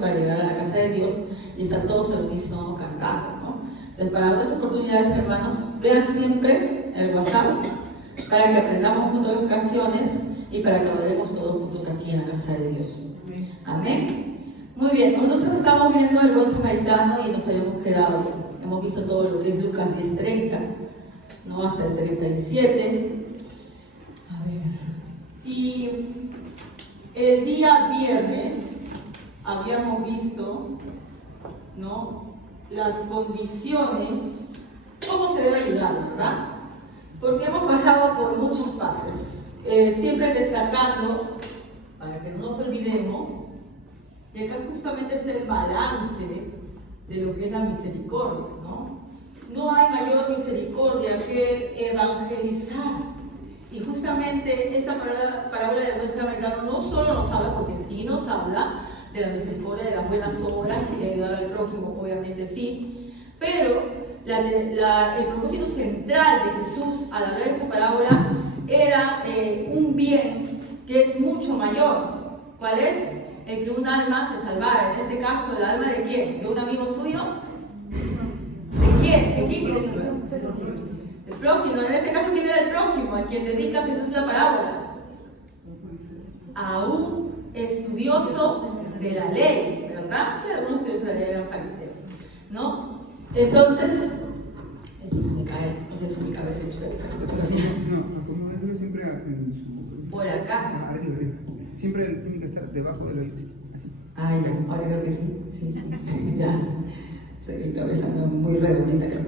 para llegar a la casa de Dios y estar todos al unísono cantando, ¿no? Entonces, para otras oportunidades, hermanos, vean siempre el WhatsApp para que aprendamos juntos las canciones y para que adoremos todos juntos aquí en la casa de Dios. Amén. Muy bien, nosotros estamos viendo el buen samaritano y nos habíamos quedado, hemos visto todo lo que es Lucas 10:30, ¿no? Hasta el 37. A ver. Y el día viernes habíamos visto, ¿no?, las condiciones, cómo se debe ayudar, ¿verdad? Porque hemos pasado por muchas partes, siempre destacando, para que no nos olvidemos, que acá justamente es el balance de lo que es la misericordia, ¿no? No hay mayor misericordia que evangelizar. Y justamente esta parábola del buen samaritano no solo nos habla, porque sí nos habla de la misericordia, de las buenas obras y de ayudar al prójimo, obviamente sí, pero el propósito central de Jesús al hablar de esa parábola era un bien que es mucho mayor. ¿Cuál es? El que un alma se salvara. En este caso, ¿el alma de quién? ¿De un amigo suyo? ¿De quién? ¿De quién quiere salvar? El prójimo. En este caso, ¿quién era el prójimo? Al quien dedica Jesús la parábola. A un estudioso de la ley, ¿verdad? Sí, algunos estudiosos de la ley eran fariseos, ¿no? Entonces, esto se me cae, no sé si mi cabeza es chueca. No, como él siempre en su... Por acá. Arriba. Siempre tiene que estar debajo del oído, así. Ah, ya, ahora creo que sí, ya. Mi cabeza anda muy redondita, creo.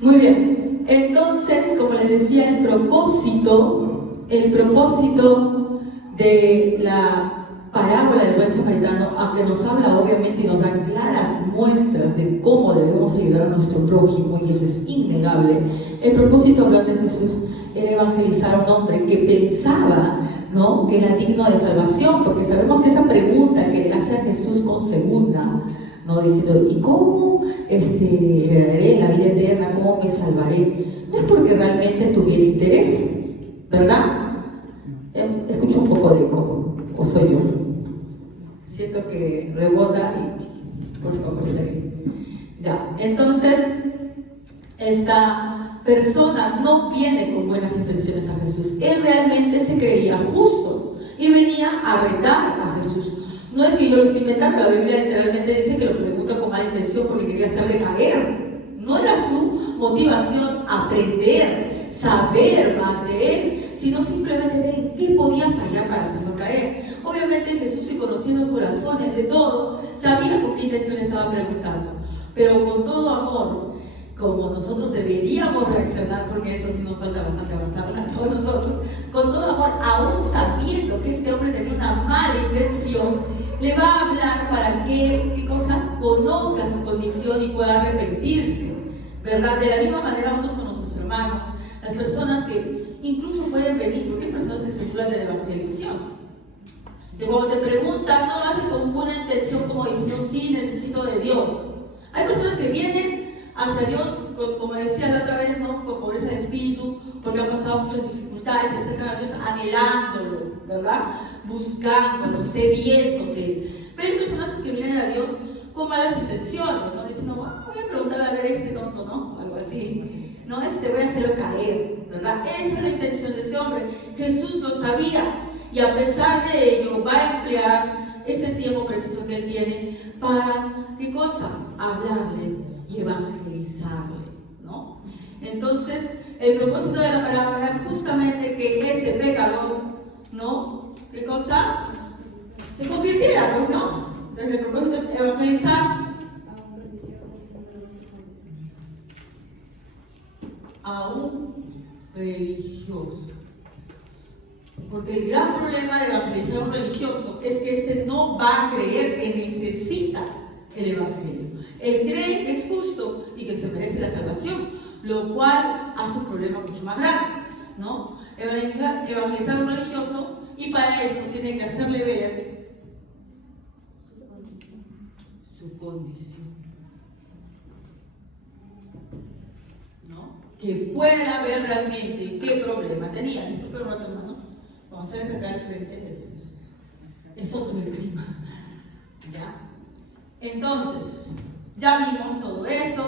Muy bien, entonces, como les decía, el propósito de la parábola del buen samaritano, aunque nos habla obviamente y nos da claras muestras de cómo debemos ayudar a nuestro prójimo, y eso es innegable, el propósito hablar de Jesús era evangelizar a un hombre que pensaba, ¿no?, que era digno de salvación, porque sabemos que esa pregunta que hace a Jesús con segunda, ¿no?, diciendo, ¿y cómo heredaré la vida eterna? ¿Cómo me salvaré? No es porque realmente tuviera interés, ¿verdad? Escucho un poco de eco, o soy yo. Siento que rebota y por favor seguir. Ya, entonces esta persona no viene con buenas intenciones a Jesús. Él realmente se creía justo y venía a retar a Jesús. No es que yo lo estoy inventando, la Biblia literalmente dice que lo pregunta con mala intención porque quería hacerle caer. No era su motivación aprender, saber más de él, sino simplemente ver en qué podía fallar para hacerlo caer. Obviamente Jesús, y conociendo los corazones de todos, sabía con qué intención le estaba preguntando, pero con todo amor, como nosotros deberíamos reaccionar, porque eso sí nos falta bastante avanzar a todos nosotros, con todo amor, aún sabiendo que este hombre tenía una mala intención, le va a hablar para que, ¿qué cosa?, conozca su condición y pueda arrepentirse, ¿verdad? De la misma manera nosotros con nuestros hermanos, las personas que incluso pueden venir, porque hay personas que se burlan de la evangelización, que cuando te preguntan, no lo hacen con buena intención, como diciendo, sí, necesito de Dios. Hay personas que vienen hacia Dios, como decía la otra vez, ¿no?, con pobreza de espíritu, porque han pasado muchas dificultades, se acercan a Dios anhelándolo, ¿verdad?, buscándolo, sedientos de Él. Pero hay personas que vienen a Dios con malas intenciones, ¿no?, diciendo, bueno, voy a preguntarle a ver este tonto, ¿no?, algo así, ¿no?, voy a hacerlo caer, ¿verdad? Esa es la intención de este hombre. Jesús lo sabía, y a pesar de ello va a emplear ese tiempo preciso que él tiene para, ¿qué cosa?, hablarle y evangelizarle, ¿no? Entonces, el propósito de la parábola es justamente que ese pecador, ¿no?, ¿qué cosa?, se convirtiera, pues, ¿no? Entonces, el propósito es evangelizar a un religioso. Porque el gran problema de evangelizar a un religioso es que este no va a creer que necesita el evangelio. Él cree que es justo y que se merece la salvación, lo cual hace un problema mucho más grande, ¿no? Evangelizar a un religioso, y para eso tiene que hacerle ver su condición, ¿no?, que pueda ver realmente qué problema tenía. Disculpen un rato, hermanos, cuando sales acá al frente es otro el clima, ¿ya? Entonces, ya vimos todo eso,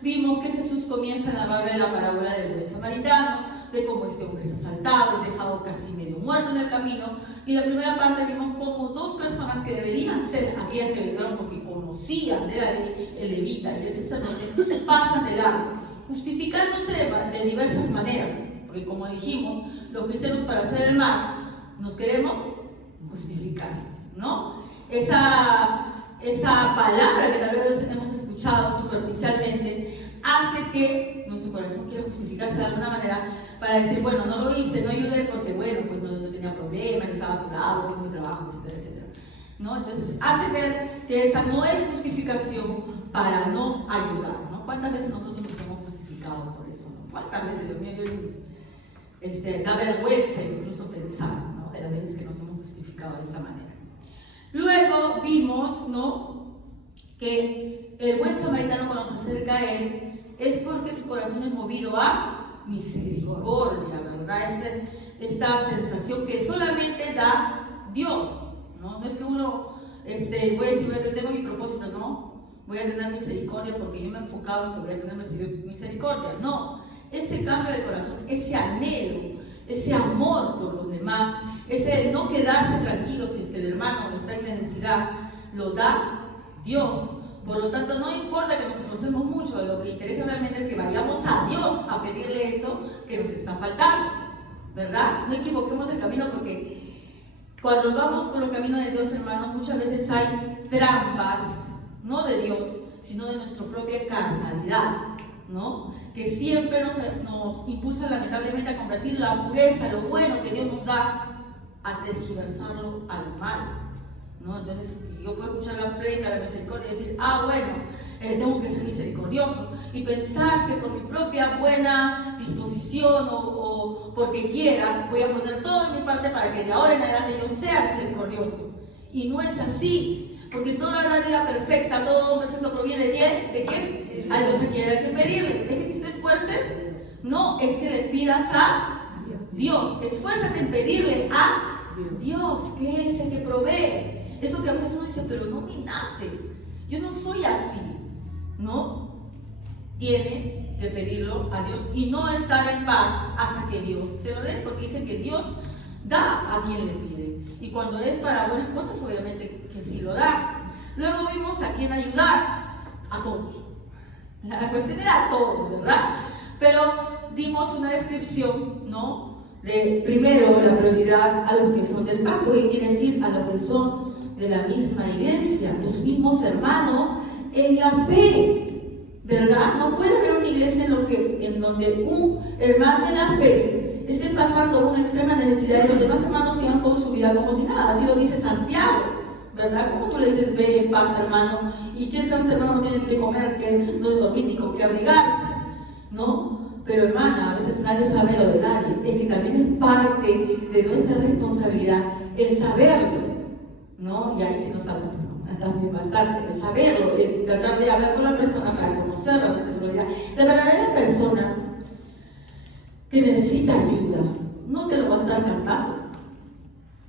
vimos que Jesús comienza a narrarle la parábola del buen samaritano, de cómo este hombre es asaltado, es dejado casi medio muerto en el camino, y en la primera parte vimos cómo dos personas que deberían ser aquellas que le ayudaron porque conocían de la ley, el levita y el sacerdote, pasan de largo, justificándose de diversas maneras, porque como dijimos, los cristianos para hacer el mal nos queremos justificar, ¿no? Esa palabra que tal vez hemos escuchado superficialmente hace que nuestro corazón quiera justificarse de alguna manera para decir, bueno, no lo hice, no ayudé porque, bueno, pues no tenía problemas, estaba apurado, tengo mi trabajo, etcétera, etcétera, ¿no? Entonces, hace ver que esa no es justificación para no ayudar, ¿no? ¿Cuántas veces nosotros nos hemos justificado por eso, ¿no? ¿Cuántas veces, Dios mío, da vergüenza incluso pensar, ¿no? De las veces que nos hemos justificado de esa manera. Luego vimos, ¿no?, que el buen samaritano cuando se acerca a él es porque su corazón es movido a misericordia, ¿verdad? Esta sensación que solamente da Dios, ¿no? No es que uno, voy a decir, tengo mi propósito, no, voy a tener misericordia porque yo me he enfocado en que voy a tener misericordia, no. Ese cambio de corazón, ese anhelo, ese amor por los demás, ese no quedarse tranquilo si es que el hermano está en necesidad, lo da Dios. Por lo tanto, no importa que nos esforcemos mucho, lo que interesa realmente es que vayamos a Dios a pedirle eso que nos está faltando, ¿verdad? No equivoquemos el camino porque cuando vamos por el camino de Dios, hermanos, muchas veces hay trampas, no de Dios, sino de nuestra propia carnalidad, ¿no? Que siempre nos impulsa lamentablemente a convertir la pureza, lo bueno que Dios nos da, a tergiversarlo al mal, ¿no? Entonces yo puedo escuchar la prédica de la misericordia y decir, bueno, tengo que ser misericordioso, y pensar que por mi propia buena disposición o porque quiera, voy a poner todo en mi parte para que de ahora en adelante yo sea misericordioso. Y no es así, porque toda la vida perfecta, todo perfecto proviene de ¿quién? Entonces, ¿quién hay que pedirle? ¿Es que tú te esfuerces? No, es que le pidas a Dios. Esfuérzate en pedirle a Dios, que Él es el que provee. Eso que a veces uno dice, pero no me nace, yo no soy así, ¿no? Tiene que pedirlo a Dios y no estar en paz hasta que Dios se lo dé, porque dice que Dios da a quien le pide, y cuando es para buenas cosas, obviamente que sí lo da. Luego vimos a quién ayudar, a todos. La cuestión era a todos, ¿verdad? Pero dimos una descripción, ¿no? De primero la prioridad a los que son del pacto, que quiere decir a los que son de la misma iglesia, los mismos hermanos en la fe, ¿verdad? No puede haber una iglesia en donde un hermano en la fe esté pasando una extrema necesidad y los demás hermanos sigan con su vida como si nada. Así lo dice Santiago, ¿verdad? ¿Cómo tú le dices, ve en paz, hermano? Y quién sabe, este hermano no tiene que comer, que no dormir ni con qué abrigarse, ¿no? Pero hermana, a veces nadie sabe lo de nadie. Es que también es parte de nuestra responsabilidad el saberlo, ¿no? Y ahí sí nos falta también bastante, el saberlo, el tratar de hablar con la persona para conocer la personalidad. La verdadera persona que necesita ayuda no te lo va a estar cantando.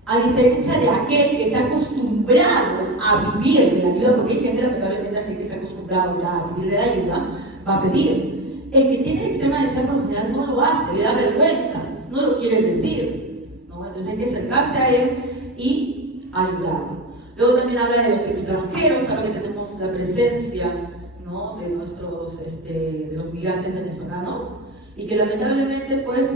A diferencia de aquel que se ha acostumbrado a vivir de la ayuda, porque hay gente lamentablemente así que se ha acostumbrado ya a vivir de la ayuda, va a pedir. El que tiene extrema necesidad por lo general no lo hace, le da vergüenza, no lo quiere decir, ¿no? Entonces hay que acercarse a él y ayudarlo. Luego también habla de los extranjeros, ahora que tenemos la presencia, ¿no?, de de los migrantes venezolanos, y que lamentablemente pues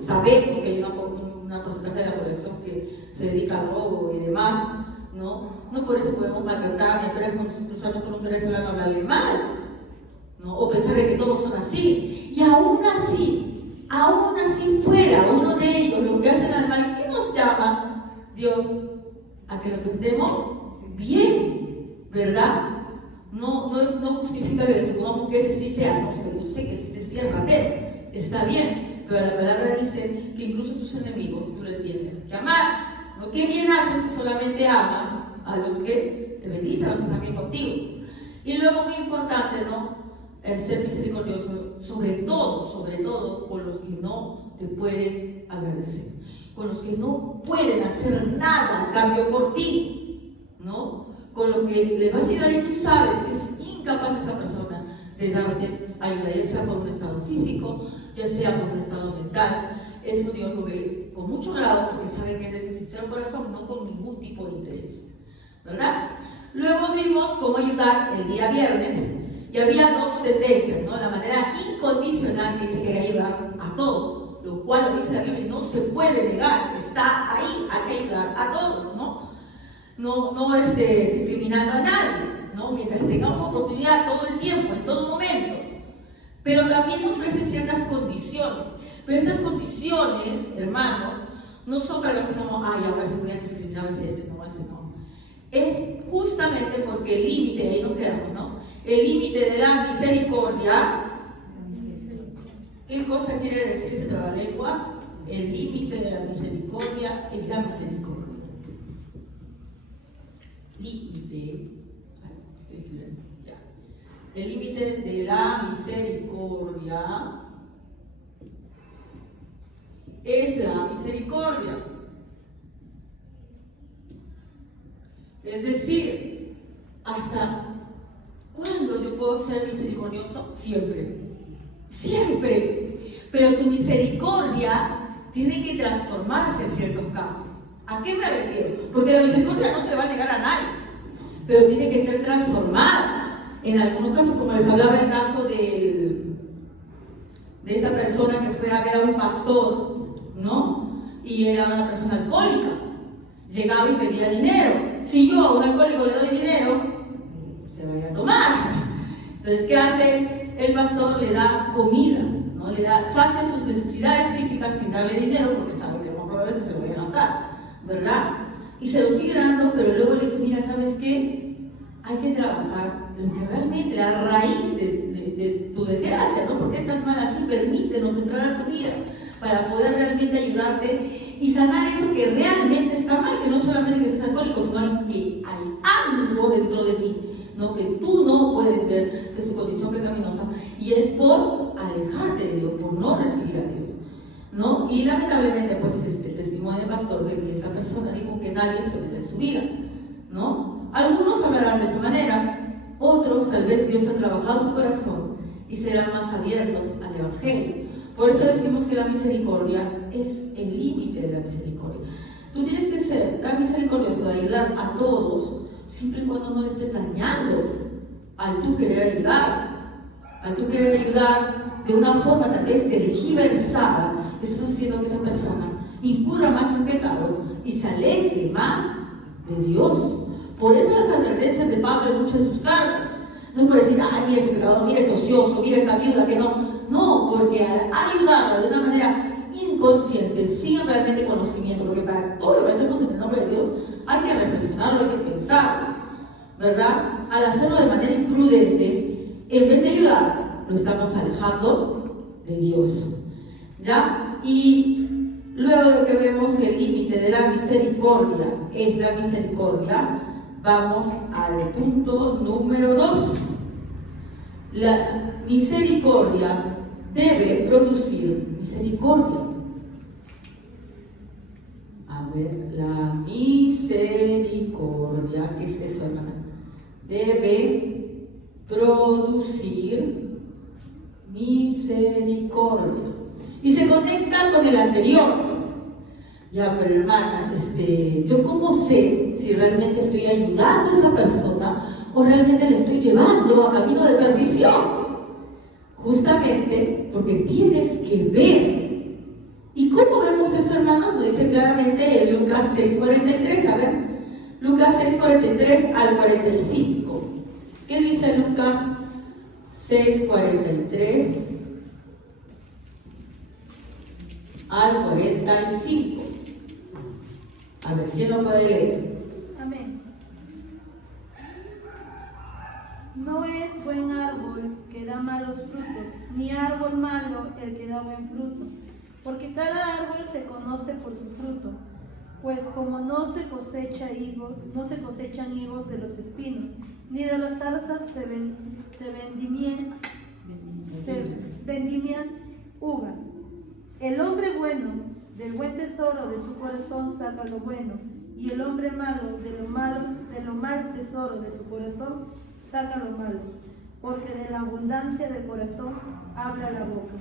sabemos que hay una porcentaje de la población que se dedica al robo y demás, ¿no? No por eso podemos maltratar, ni esperar cruzando por un venezolano hablarle mal, ¿no? O pensar que todos son así. Y aún así fuera uno de ellos lo que hacen al mal, ¿qué nos llama Dios? A que lo tratemos bien, ¿verdad? No justifica que supongamos que ese sí sea, no, pero yo sé que ese sí es ratero, está bien, pero la palabra dice que incluso tus enemigos tú le tienes que amar, ¿no? ¿Qué bien haces si solamente amas a los que te bendicen, a los que están bien contigo? Y luego, muy importante, ¿no?, el ser misericordioso, sobre todo con los que no te pueden agradecer, con los que no pueden hacer nada a cambio por ti, ¿no? con lo que le vas a ayudar y tú sabes que es incapaz esa persona de darte ayuda, ya sea por un estado físico, ya sea por un estado mental. Eso Dios lo ve con mucho grado porque sabe que es de un sincero corazón, no con ningún tipo de interés, ¿verdad? Luego vimos cómo ayudar el día viernes y había dos tendencias, ¿no? La manera incondicional que dice que hay que ayudar a todos, lo cual lo dice la Biblia y no se puede negar, está ahí, hay que ayudar a todos, ¿no? No discriminando a nadie, ¿no? Mientras tengamos oportunidad todo el tiempo, en todo momento. Pero también nos ofrece ciertas condiciones. Pero esas condiciones, hermanos, no son para que digamos, ay, ahora se voy a discriminar hacia este, no, ese no. Es justamente porque el límite, ahí nos quedamos, ¿no? El límite de la misericordia. ¿Qué cosa quiere decir ese trabalenguas? El límite de la misericordia es la misericordia. Límite. El límite de la misericordia es la misericordia. Es decir, ¿hasta cuándo yo puedo ser misericordioso? Siempre. Siempre. Pero tu misericordia tiene que transformarse en ciertos casos. ¿A qué me refiero? Porque la misericordia no se va a negar a nadie, pero tiene que ser transformada. En algunos casos, como les hablaba el caso de esa persona que fue a ver a un pastor, ¿no? Y era una persona alcohólica. Llegaba y pedía dinero. Si yo a un alcohólico le doy dinero, se vaya a tomar. Entonces, ¿qué hace el pastor? Le da comida, ¿no? Sacia sus necesidades físicas sin darle dinero, porque sabe que lo más probable es que se lo vaya a gastar, ¿verdad? Y se lo sigue dando, pero luego le dice, mira, ¿sabes qué? Hay que trabajar lo que realmente, la raíz de tu desgracia, ¿no? Porque estás mal así, permítenos entrar a tu vida para poder realmente ayudarte y sanar eso que realmente está mal, que no solamente que seas alcohólico, sino que hay algo dentro de ti, ¿no? Que tú no puedes ver, que es tu condición pecaminosa, y es por alejarte de Dios, por no recibir a Dios, ¿no? Y lamentablemente, pues, el testimonio del pastor de que esa persona dijo que nadie se mete en su vida, ¿no? Algunos hablarán de esa manera, otros tal vez Dios ha trabajado su corazón y serán más abiertos al Evangelio. Por eso decimos que la misericordia es el límite de la misericordia. Tú tienes que ser tan misericordioso de ayudar a todos, siempre y cuando no le estés dañando al tú querer ayudar. Al tú querer ayudar de una forma tal vez tergiversada, estás haciendo que esa persona incurra más en pecado y se aleje más de Dios. Por eso las advertencias de Pablo en muchas de sus cartas. No es por decir, ay, mira este pecador, mira este ocioso, mira esta viuda, que no. No, porque al ayudarlo de una manera inconsciente, sin realmente conocimiento, porque para todo lo que hacemos en el nombre de Dios, hay que reflexionarlo, hay que pensarlo, ¿verdad? Al hacerlo de manera imprudente, en vez de ayudar, lo estamos alejando de Dios, ¿ya? Y luego de que vemos que el límite de la misericordia es la misericordia, vamos al punto número 2. La misericordia debe producir misericordia. A ver, la misericordia, ¿qué es eso, hermana? Debe producir misericordia. Y se conecta con el anterior. Ya, pero hermana, ¿yo cómo sé si realmente estoy ayudando a esa persona o realmente le estoy llevando a camino de perdición? Justamente porque tienes que ver. ¿Y cómo vemos eso, hermano? Lo dice claramente en Lucas 6:43. A ver, Lucas 6:43 al 45. ¿Qué dice Lucas 6:43 al 45? A ver, ¿quién lo puede leer? Amén. No es buen árbol que da malos frutos, ni árbol malo el que da buen fruto, porque cada árbol se conoce por su fruto. Pues como no se cosechan higos de los espinos, ni de las zarzas se vendimian uvas. El hombre bueno del buen tesoro de su corazón saca lo bueno, y el hombre malo, de lo mal tesoro de su corazón, saca lo malo, porque de la abundancia del corazón habla la boca.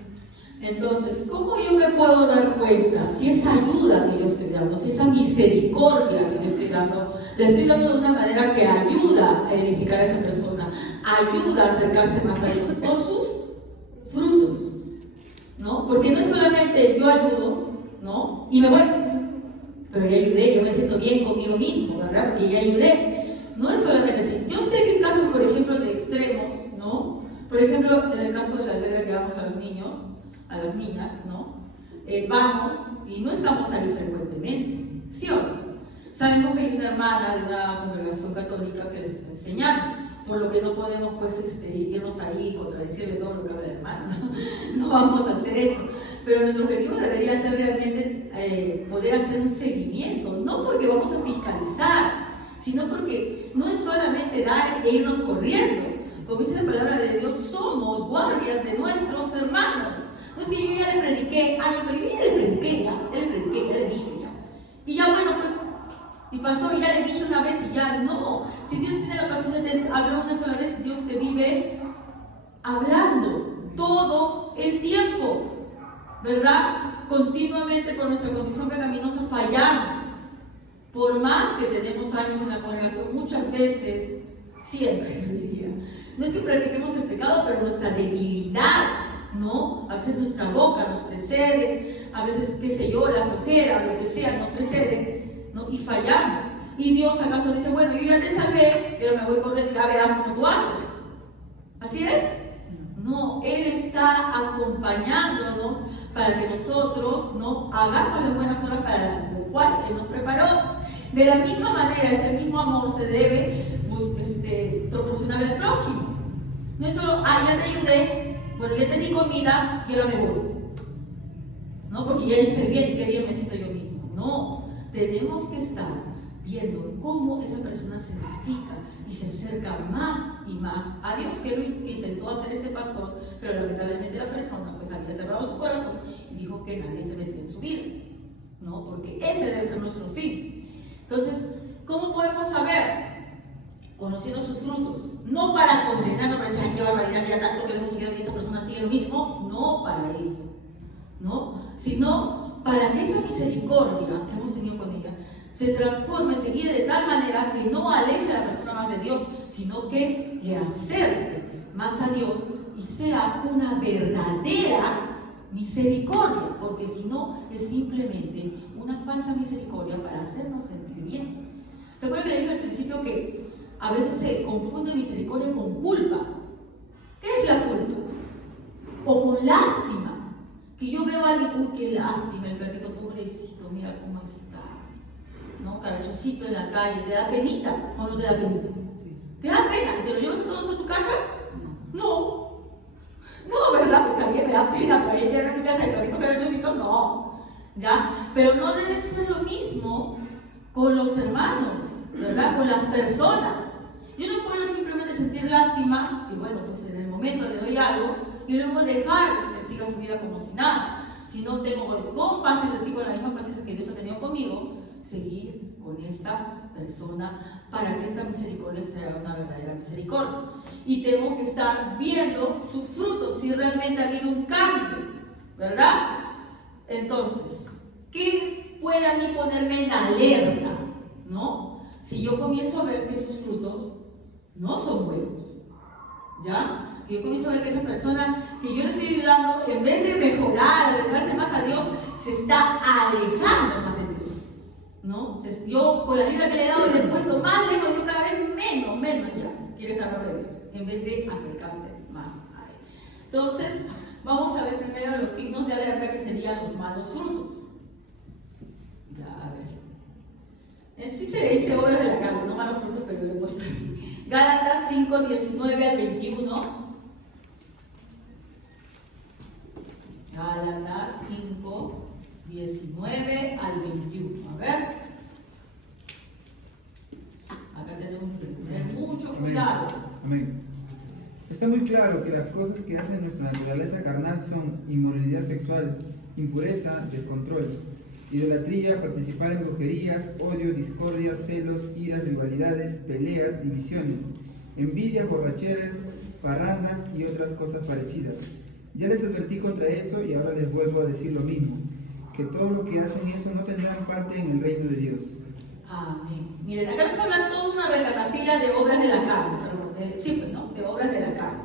Entonces, ¿cómo yo me puedo dar cuenta si esa ayuda que yo estoy dando, si esa misericordia que yo estoy dando, la estoy dando de una manera que ayuda a edificar a esa persona, ayuda a acercarse más a Dios por sus frutos, ¿no? Porque no es solamente yo ayudo, ¿no? Y me voy, pero ya ayudé, yo me siento bien conmigo mismo, ¿verdad? Porque ya ayudé. No es solamente así. Yo sé que en casos, por ejemplo, de extremos, ¿no? Por ejemplo, en el caso de la albergue que damos a los niños, a las niñas, ¿no? Vamos y no estamos ahí frecuentemente, ¿sí o no? Sabemos que hay una hermana de una congregación católica que les está enseñando, por lo que no podemos pues irnos ahí y contradecirle todo lo que habla la hermana, no vamos a hacer eso, pero nuestro objetivo debería ser realmente poder hacer un seguimiento, no porque vamos a fiscalizar, sino porque no es solamente dar e irnos corriendo, como dice la palabra de Dios, somos guardias de nuestros hermanos. No es que yo ya le prediqué, pero yo ya le prediqué, ya le dije ya. Y ya bueno, pues, y pasó, ya le dije una vez y ya no. Si Dios tiene la paciencia de hablar una sola vez, Dios te vive hablando todo el tiempo, ¿verdad? Continuamente por nuestra condición pecaminosa fallamos. Por más que tenemos años en la congregación, muchas veces, siempre yo diría, no es que practiquemos el pecado, pero nuestra debilidad, ¿no? A veces nuestra boca nos precede, a veces, qué sé yo, la flojera, lo que sea, nos precede, ¿no? Y fallamos. Y Dios acaso dice, bueno, yo ya te salvé, pero me voy corriendo y ya verás cómo tú haces. ¿Así es? No, Él está acompañándonos para que nosotros, ¿no? Hagamos las buenas obras para lo cual Él nos preparó. De la misma manera, ese mismo amor se debe proporcionar al prójimo. No es solo, ya te ayudé, bueno, ya te di comida y ahora me voy. No, porque ya hice bien y qué bien me siento yo mismo. No, tenemos que estar viendo cómo esa persona se edifica y se acerca más y más a Dios, que lo intentó hacer este pastor, pero lamentablemente la persona pues había cerrado su corazón y dijo que nadie se metía en su vida, ¿no? Porque ese debe ser nuestro fin. Entonces, ¿cómo podemos saber? Conociendo sus frutos, no para condenar, no para decir, ay, qué barbaridad, mira tanto que hemos seguido y esta persona sigue lo mismo, no para eso, ¿no? Sino para que esa misericordia que hemos tenido con ella se transforme, se guíe de tal manera que no aleje a la persona más de Dios, sino que le acerque más a Dios y sea una verdadera misericordia, porque si no es simplemente una falsa misericordia para hacernos sentir bien. ¿Se acuerdan que le dije al principio que a veces se confunde misericordia con culpa? ¿Qué es la culpa? O con lástima. Que yo veo a alguien, uy, qué lástima, el perrito pobrecito, mira cómo está, ¿no? Carachocito en la calle, ¿te da penita o no te da penita? Sí. ¿Te da pena? ¿Te lo llevas todos a tu casa? No. No, ¿verdad? Pues también me da pena para ir a mi casa y perrito carachocito, no. ¿Ya? Pero no debe ser lo mismo con los hermanos, ¿verdad? Con las personas. Yo no puedo simplemente sentir lástima y bueno, pues en el momento le doy algo y luego dejar que siga su vida como si nada. Si no tengo con paciencia, así con la misma paciencia que Dios ha tenido conmigo, seguir con esta persona para que esta misericordia sea una verdadera misericordia. Y tengo que estar viendo sus frutos, si realmente ha habido un cambio, ¿verdad? Entonces, ¿qué puede a mí ponerme en alerta? ¿No? Si yo comienzo a ver que sus frutos no son buenos, ¿ya? Que yo comienzo a ver que esa persona que yo le estoy ayudando, en vez de mejorar, acercarse más a Dios, se está alejando más de Dios, ¿no? Yo con la ayuda que le he dado le he puesto más lejos y cada vez menos ya quiere saber de Dios, en vez de acercarse más a Él. Entonces, vamos a ver primero los signos de alerta que serían los malos frutos. Ya, a ver. En sí se le dice obras de la carne, no malos frutos, pero lo he puesto así. Gálatas 5, 19 al 21. Gálatas 5, 19 al 21. A ver. Acá tenemos que tener mucho cuidado. Amén. Está muy claro que las cosas que hacen nuestra naturaleza carnal son inmoralidad sexual, impureza, descontrol, idolatría, participar en brujerías, odio, discordia, celos, iras, rivalidades, peleas, divisiones, envidias, borracheras, parrandas y otras cosas parecidas. Ya les advertí contra eso y ahora les vuelvo a decir lo mismo, que todo lo que hacen eso no tendrán parte en el reino de Dios. Amén. Miren, acá nos habla toda una regatafila de obras de la carne, ¿no? De obras de la carne,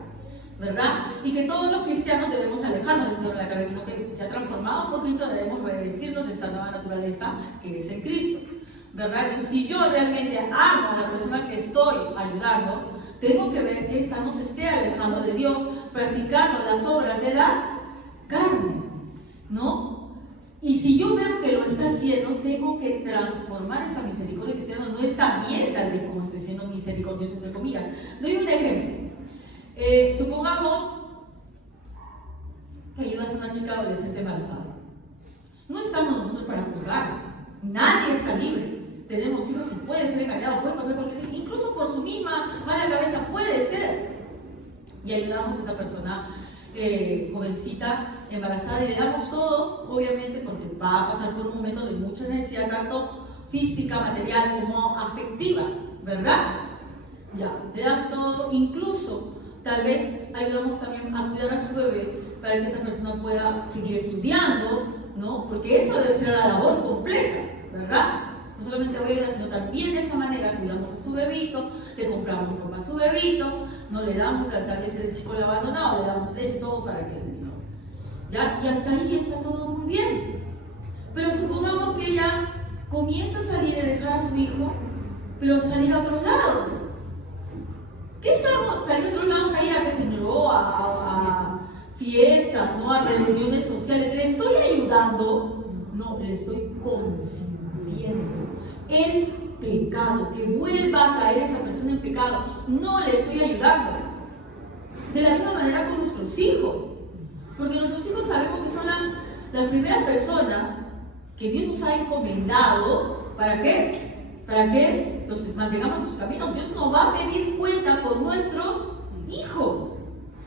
¿verdad? Y que todos los cristianos debemos alejarnos de esa obra de la carne, sino que ya transformados por Cristo debemos revestirnos de esa nueva naturaleza que es en Cristo, ¿verdad? Y si yo realmente amo a la persona que estoy ayudando, tengo que ver que esta no se esté alejando de Dios, practicando las obras de la carne, ¿no? Y si yo veo que lo está haciendo, tengo que transformar esa misericordia que estoy dando. No está bien, tal vez, como estoy siendo misericordioso, entre comillas. Doy un ejemplo. Supongamos que ayudas a una chica adolescente embarazada. No estamos nosotros para juzgar. Nadie está libre. Tenemos hijos y puede ser engañado, puede pasar cualquier cosa, incluso por su misma mala cabeza, puede ser. Y ayudamos a esa persona jovencita, embarazada, y le damos todo, obviamente, porque va a pasar por un momento de mucha necesidad, tanto física, material, como afectiva, ¿verdad? Ya, le damos todo, incluso, tal vez, ayudamos también a cuidar a su bebé, para que esa persona pueda seguir estudiando, ¿no? Porque eso debe ser la labor completa, ¿verdad? No solamente voy a ayudar, sino también de esa manera cuidamos a su bebito, le compramos ropa a su bebito, no le damos, tal vez el chico lo ha abandonado, le damos leche, todo para que, ¿no? ¿Ya? Y hasta ahí está todo muy bien. Pero supongamos que ella comienza a salir y dejar a su hijo, pero salir a otros lados. ¿Qué estamos? Salir a otros lados ahí a que se enroló, a fiestas, ¿no? A reuniones sociales. ¿Le estoy ayudando? No, le estoy consintiendo el pecado, que vuelva a caer esa persona en pecado. No le estoy ayudando. De la misma manera con nuestros hijos, porque nuestros hijos sabemos que son las primeras personas que Dios nos ha encomendado. ¿Para qué? Para que los mantengamos en sus caminos. Dios nos va a pedir cuenta por nuestros hijos.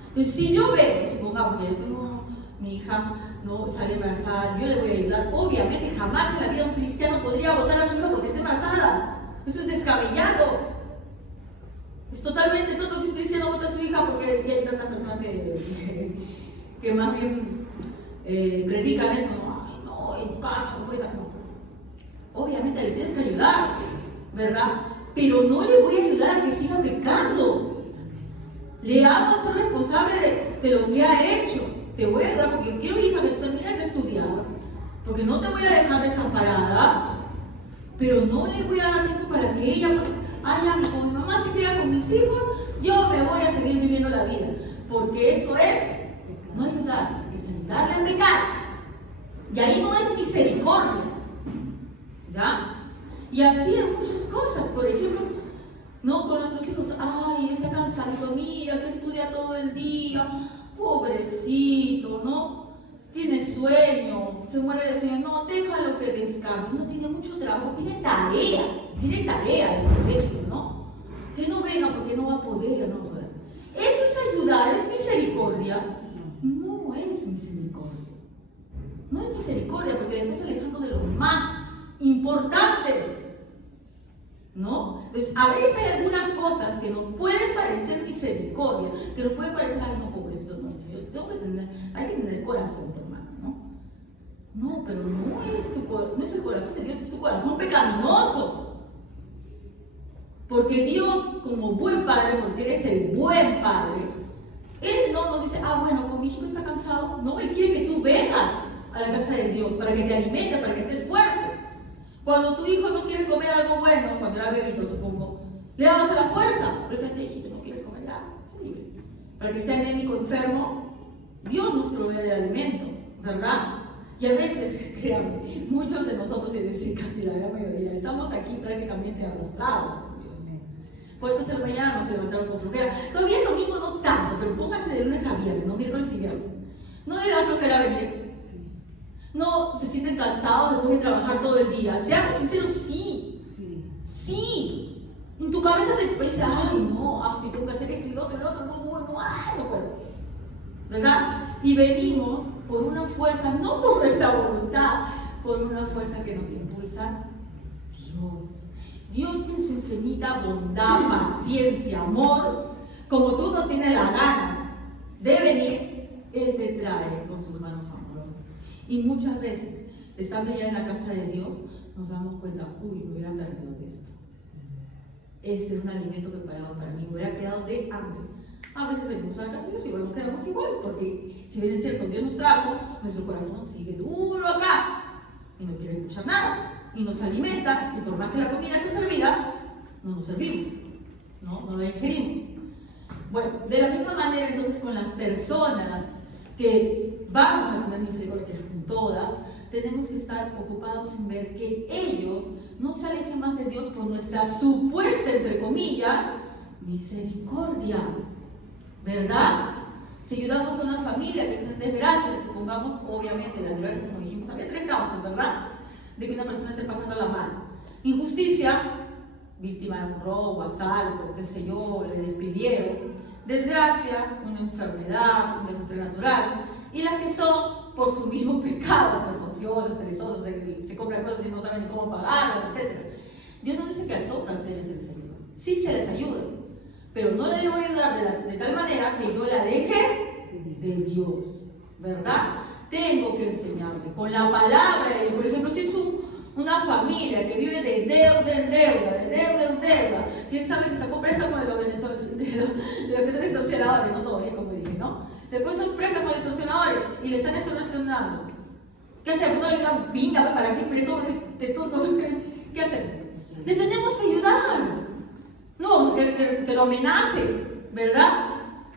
Entonces, si yo veo, supongamos que yo tengo mi hija, no sale embarazada, yo le voy a ayudar. Obviamente jamás en la vida un cristiano podría votar a su hija porque está embarazada. Eso es descabellado. Es totalmente tonto que un cristiano vote a su hija, porque hay tantas personas que más bien predican eso. Ay, no, en tu caso no puedes hacer. Obviamente le tienes que ayudar, ¿verdad? Pero no le voy a ayudar a que siga pecando. Le hago ser responsable de lo que ha hecho. Te voy a ayudar porque quiero, hija, que tú termines de estudiar, porque no te voy a dejar desamparada, pero no le voy a dar tiempo para que ella, pues, como mi mamá se queda con mis hijos, yo me voy a seguir viviendo la vida, porque eso es no ayudar, es ayudarle a pecar. Y ahí no es misericordia, ¿ya? Y así en muchas cosas. Por ejemplo, no, con nuestros hijos, ay, está cansadito, mira, que estudia todo el día, pobrecito, ¿no? Tiene sueño, se muere de sueño, no, déjalo que descanse, no tiene mucho trabajo, tiene tarea en el colegio, ¿no? Que no venga porque no va a poder, no va a poder. ¿Eso es ayudar? ¿Es misericordia? No es misericordia. No es misericordia porque le estás alejando de lo más importante, ¿no? Entonces, a veces hay algunas cosas que nos pueden parecer misericordia, que nos pueden parecer, ay, no, pobre, esto no, hay que tener corazón, hermano, ¿no? No, pero no es el corazón de Dios, es tu corazón pecaminoso. Porque Dios, como buen padre, porque Él es el buen padre, Él no nos dice, bueno, como mi hijo está cansado. No, Él quiere que tú vengas a la casa de Dios, para que te alimente, para que estés fuerte. Cuando tu hijo no quiere comer algo bueno, cuando era bebito, supongo, le damos a la fuerza. Pero si hijito, no quieres comer, ya, es libre. Para que esté anémico, enfermo, Dios nos provee del alimento, ¿verdad? Y a veces, créanme, muchos de nosotros, es decir, casi la gran mayoría, estamos aquí prácticamente arrastrados por Dios. Por entonces mañana nos levantaron con flojera. Todavía el domingo no tanto, pero póngase de lunes a viernes, no miércoles y viernes. ¿No le da flojera venir? ¿No se sienten cansados después de trabajar todo el día? Seamos sinceros, sí. Sí. En tu cabeza te dice, ay, no, si tengo que hacer esto y lo otro, no puedo. ¿Verdad? Y venimos por una fuerza, no por nuestra voluntad, por una fuerza que nos impulsa, Dios. Dios con su infinita bondad, paciencia, amor, como tú no tienes las ganas de venir, Él te trae con sus manos amorosas. Y muchas veces, estando ya en la casa de Dios, nos damos cuenta, uy, me hubiera perdido de esto. Este es un alimento preparado para mí, me hubiera quedado de hambre. A veces venimos a la casa de Dios y bueno, quedamos igual, porque si bien es cierto, Dios nos trajo, nuestro corazón sigue duro acá y no quiere escuchar nada. Y nos alimenta, y por más que la comida esté servida, no nos servimos, no la ingerimos. Bueno, de la misma manera entonces con las personas que vamos a tener misericordia, que es con todas, tenemos que estar ocupados en ver que ellos no se alejen más de Dios por nuestra supuesta, entre comillas, misericordia, ¿verdad? Si ayudamos a una familia que está en desgracia, supongamos, obviamente, las desgracias, como dijimos, había 3 causas, ¿verdad? De que una persona esté pasando la mano. Injusticia, víctima de un robo, asalto, qué sé yo, le despidieron. Desgracia, una enfermedad, un desastre natural. Y las que son por su mismo pecado, pues ociosas, perezosas, se compran cosas y no saben cómo pagarlas, etc. Dios no dice que a todas ellas se les ayuda. Sí se les ayuda, pero no le debo ayudar de tal manera que yo la deje de Dios, ¿verdad? Tengo que enseñarle con la palabra de Dios. Por ejemplo, si es una familia que vive de deuda en deuda, quién sabe si sacó préstamo de los venezolanos, de lo que son extorsionadores, no todo, como dije, ¿no? Después son préstamos de extorsionadores y le están extorsionando. ¿Qué hacer? Uno le da pinga, ¿para qué? ¿Qué hacer? Le tenemos que ayudar. No, que lo amenace, ¿verdad?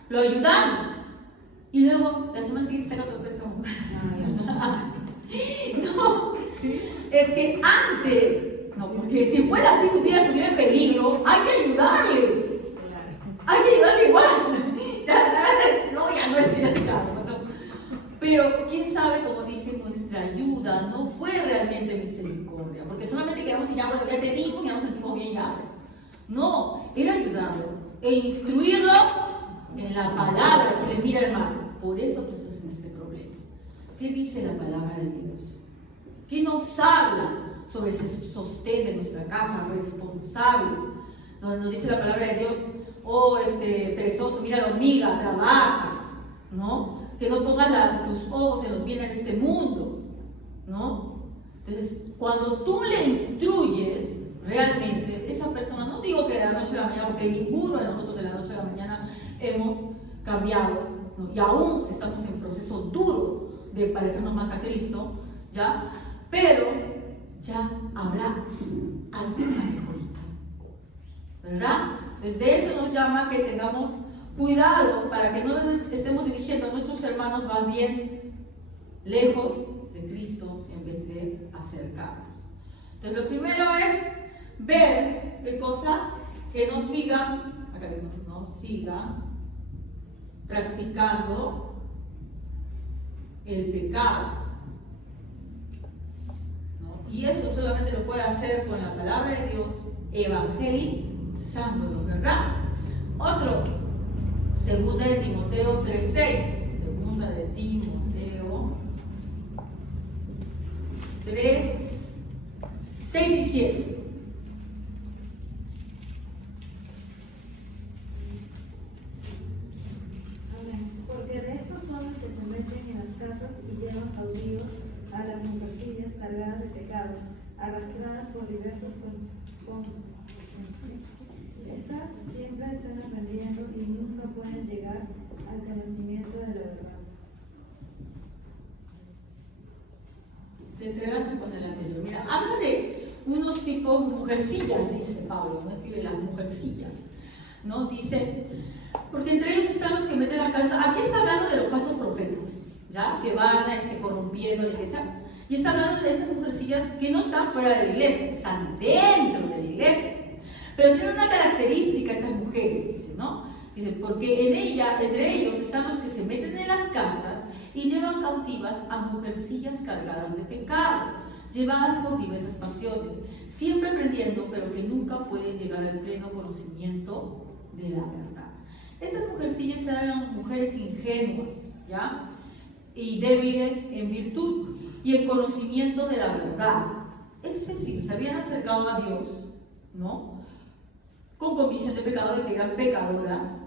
Lo ayudamos. Y luego, la semana siguiente saca otro préstamo. No, es que antes, no, porque si fuera así, su vida estuviera en peligro, hay que ayudarle. Hay que ayudarle igual. Ya no es que ya se calma. Pero quién sabe, como dije, nuestra ayuda no fue realmente misericordia, porque solamente quedamos y ya, bueno, ya te digo, ya nos sentimos bien ya. No, era ayudarlo e instruirlo en la palabra, si le mira hermano. Por eso tú estás en este problema. ¿Qué dice la palabra de Dios? ¿Qué nos habla sobre ese sostén de nuestra casa, responsables? Donde nos dice la palabra de Dios, oh, perezoso, mira la hormiga, trabaja, ¿no? Que no pongas tus ojos en los bienes de este mundo, ¿no? Entonces, cuando tú le instruyes, realmente, esa persona, no digo que de la noche a la mañana, porque ninguno de nosotros de la noche a la mañana hemos cambiado, ¿no? Y aún estamos en proceso duro de parecernos más a Cristo, ¿ya? Pero ya habrá alguna mejorita, ¿verdad? Desde eso nos llama que tengamos cuidado para que no estemos dirigiendo a nuestros hermanos más bien lejos de Cristo en vez de acercarnos. Entonces lo primero es ver qué cosa, que no siga practicando el pecado, ¿no? Y eso solamente lo puede hacer con la palabra de Dios, evangelizándolo, ¿verdad? Otro, segunda de Timoteo 3:6, segunda de Timoteo 3, 6 y 7. Porque de estos son los que se meten en las casas y llevan cautivos a las mujercillas cargadas de pecado, arrastradas por diversos hombres. Estas siempre están aprendiendo y nunca pueden llegar al conocimiento de la verdad. Se entrelazan con el anterior. Mira, habla de unos tipos mujercillas, dice Pablo, no escribe las mujercillas, ¿no? Dice, porque entre ellos están los que meten la cabeza. Aquí está hablando de los falsos profetas, ¿ya? Que van corrompiendo la iglesia. Y está hablando de estas mujercillas que no están fuera de la iglesia, están dentro de la iglesia. Pero tienen una característica estas mujeres, dice, ¿no? Dice, porque entre ellos están los que se meten en las casas y llevan cautivas a mujercillas cargadas de pecado, llevadas por diversas pasiones, siempre aprendiendo, pero que nunca pueden llegar al pleno conocimiento de la verdad. Estas mujercillas eran mujeres ingenuas, ¿ya? Y débiles en virtud. y el conocimiento de la verdad. Es decir, se habían acercado a Dios, ¿no? Con convicción de pecadores, que eran pecadoras,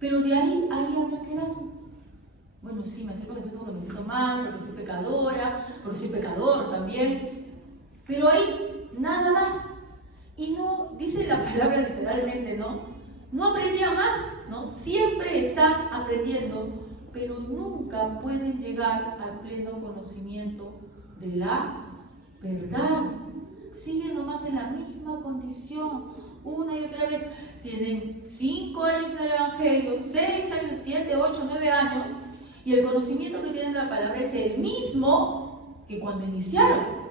pero de ahí había quedado. Bueno, sí, me acerco a Jesús porque me siento mal, porque soy pecadora, porque soy pecador también, pero ahí nada más. Y no, dice la palabra literalmente, no aprendía más, ¿no? Siempre están aprendiendo, pero nunca pueden llegar al pleno conocimiento de la verdad. Siguen nomás en la misma condición, una y otra vez. Tienen 5 años en el Evangelio, 6 años, 7, 8, 9 años, y el conocimiento que tienen de la palabra es el mismo que cuando iniciaron.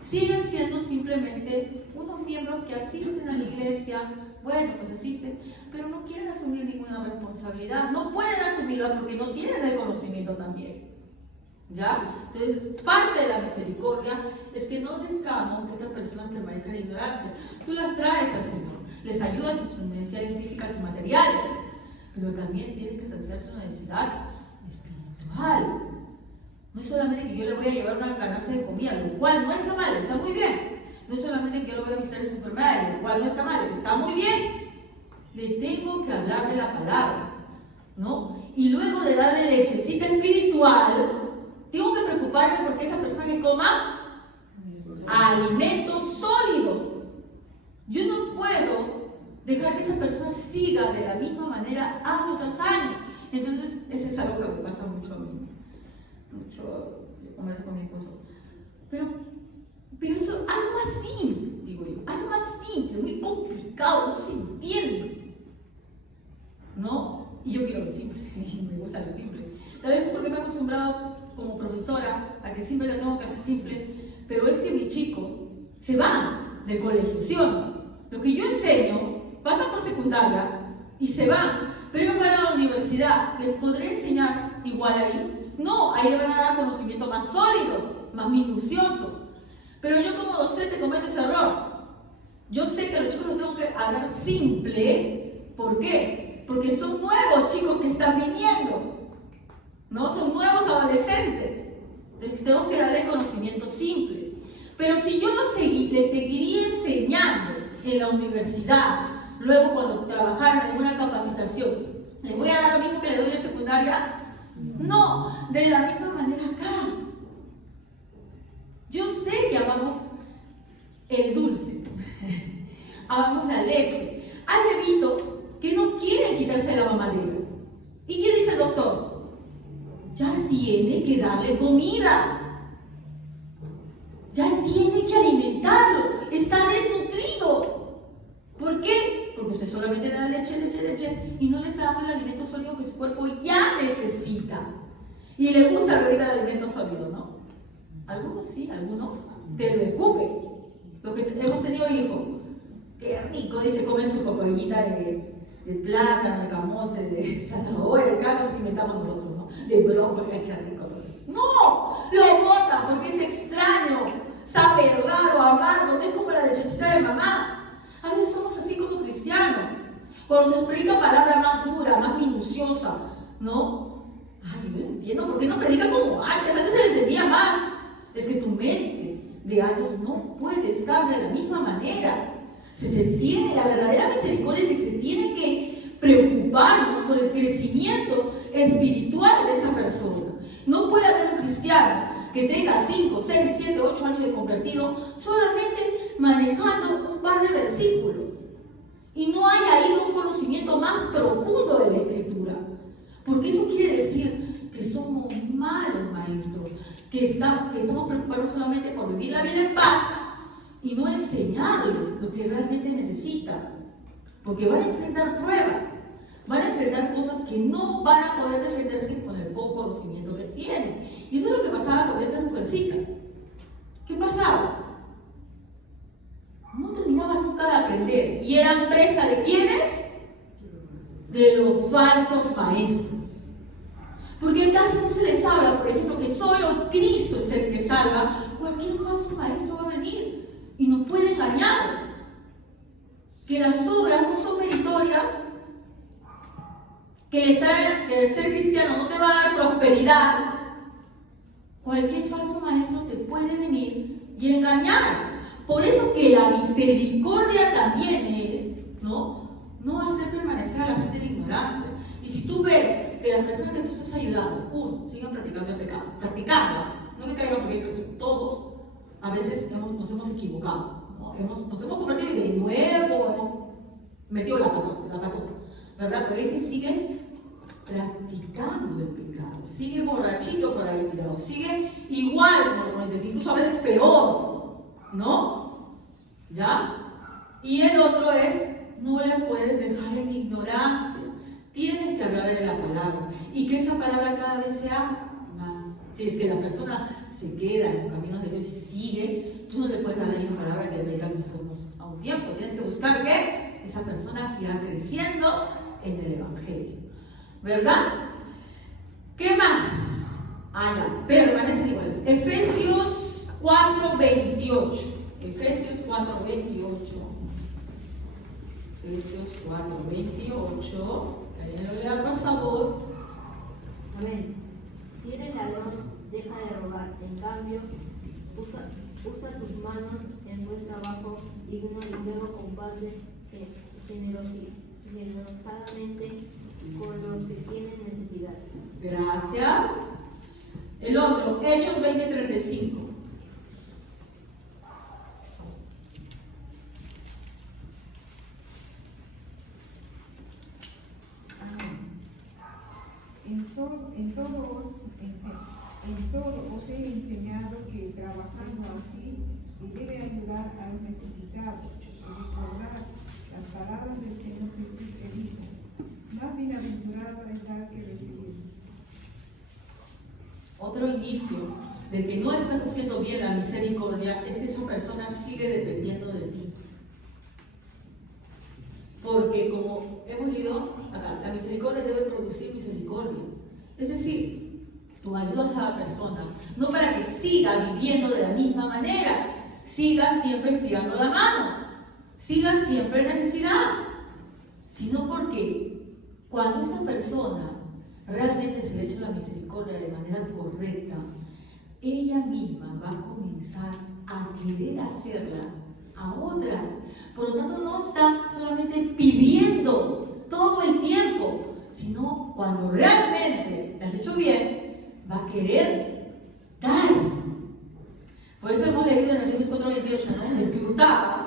Siguen siendo simplemente unos miembros que asisten a la iglesia, bueno, pues asisten, pero no quieren asumir ninguna responsabilidad, no pueden asumirla porque no tienen el conocimiento también. ¿Ya? Entonces, parte de la misericordia es que no dejamos que estas personas permanezcan en ignorancia. Tú las traes al Señor, les ayudas en sus necesidades físicas y materiales, pero también tienes que saciar su necesidad espiritual. No es solamente que yo le voy a llevar una canasta de comida, lo cual no está mal, está muy bien. No es solamente que yo lo voy a visitar en su enfermedad, lo cual no está mal, está muy bien. Le tengo que hablar de la palabra, ¿no? Y luego de darle lechecita espiritual, tengo que preocuparme porque esa persona que coma alimento sólido. Yo no puedo dejar que esa persona siga de la misma manera año tras año. Entonces, eso es algo que me pasa mucho a mí. Mucho converso con mi esposo. Pero eso, algo más simple, digo yo, algo más simple, muy complicado, no se entiende, ¿no? Y yo quiero lo simple, y me gusta lo simple. Tal vez porque me he acostumbrado como profesora a que siempre lo tengo que hacer simple, pero es que mis chicos se van del colegio, ¿sí o no? Lo que yo enseño, pasan por secundaria y se van, pero ellos van a la universidad, ¿les podré enseñar igual ahí? No, ahí le van a dar conocimiento más sólido, más minucioso. Pero yo como docente cometo ese error. Yo sé que a los chicos los tengo que hablar simple. ¿Por qué? Porque son nuevos chicos que están viniendo, ¿no? Son nuevos adolescentes. Les tengo que dar el conocimiento simple. Pero si yo les seguiría enseñando en la universidad, luego cuando trabajaran en una capacitación, ¿les voy a dar lo mismo que les doy en secundaria? No, de la misma manera acá. Yo sé que amamos el dulce, amamos la leche. Hay bebitos que no quieren quitarse la mamadera. ¿Y qué dice el doctor? Ya tiene que darle comida. Ya tiene que alimentarlo. Está desnutrido. ¿Por qué? Porque usted solamente le da leche y no le está dando el alimento sólido que su cuerpo ya necesita. Y le gusta ahorita el alimento sólido, ¿no? Algunos sí, algunos te lo escupen. Los que hemos tenido hijos, qué rico, dice, comen su cocorillita de plátano, de camote, de zanahoria, de carne, que inventamos nosotros, ¿no? De brócoli, qué rico. No, lo botan porque es extraño, sabe raro, amargo, no es como la lechecita de mamá. A veces somos así como cristianos. Cuando se predica palabra más dura, más minuciosa, ¿no? Ay, yo no entiendo, ¿por qué no predica como antes? Antes se le entendía más. Es que tu mente de años no puede estar de la misma manera. Se tiene la verdadera misericordia, que se tiene que preocuparnos por el crecimiento espiritual de esa persona. No puede haber un cristiano que tenga 5, 6, 7, 8 años de convertido solamente manejando un par de versículos y no haya ido un conocimiento más profundo de la Escritura. Porque eso quiere decir que somos malos maestros, que estamos preocupados solamente por vivir la vida en paz y no enseñarles lo que realmente necesitan. Porque van a enfrentar pruebas, van a enfrentar cosas que no van a poder defenderse con el poco conocimiento que tienen. Y eso es lo que pasaba con esta mujercita. ¿Qué pasaba? No terminaban nunca de aprender. ¿Y eran presa de quiénes? De los falsos maestros. Porque casi no se les habla, por ejemplo, que solo Cristo es el que salva. Cualquier falso maestro va a venir y nos puede engañar. Que las obras no son meritorias, que el ser cristiano no te va a dar prosperidad. Cualquier falso maestro te puede venir y engañar. Por eso que la misericordia también es, no hacer permanecer a la gente en ignorancia. Y si tú ves que las personas que tú estás ayudando, sigan practicando el pecado, no que caigan porque todos a veces nos hemos equivocado, ¿no? Nos hemos convertido de nuevo, hemos metido la patota, ¿verdad? Pero ese sigue practicando el pecado, sigue borrachito por ahí tirado, sigue igual, como dices, incluso a veces peor, ¿no? ¿Ya? Y el otro es, no le puedes dejar en ignorancia, tienes que hablarle de la palabra y que esa palabra cada vez sea más. Si es que la persona se queda en los caminos de Dios y sigue, tú no le puedes dar la misma palabra que le predicas a un tiempo. Tienes que buscar que esa persona siga creciendo en el Evangelio, ¿verdad? ¿Qué más? Ya, permanecen iguales. Efesios 4:28. Efesios 4:28. Efesios 4:28. Que alguien lo lea, por favor. Amén. Si eres ladrón, deja de robar. En cambio, usa tus manos en buen trabajo digno y luego comparte generosamente con los que tienen necesidad. Gracias. El otro, Hechos 20:35. En todo os he enseñado que trabajando así debe ayudar a los necesitados y recordar las palabras del Señor Jesús que dijo: más bienaventurado es dar que recibir. Otro indicio de que no estás haciendo bien la misericordia es que esa persona sigue dependiendo de ti. Porque como hemos leído acá, la misericordia debe producir misericordia. Es decir, tú ayudas a la persona no para que siga viviendo de la misma manera, siga siempre estirando la mano, siga siempre en necesidad, sino porque cuando esa persona realmente se le echa la misericordia de manera correcta, ella misma va a comenzar a querer hacerlas a otras. Por lo tanto, no está solamente pidiendo todo el tiempo, sino cuando realmente le has hecho bien, va a querer dar. Por eso hemos leído en Efesios 4:28, ¿no? El que hurtaba.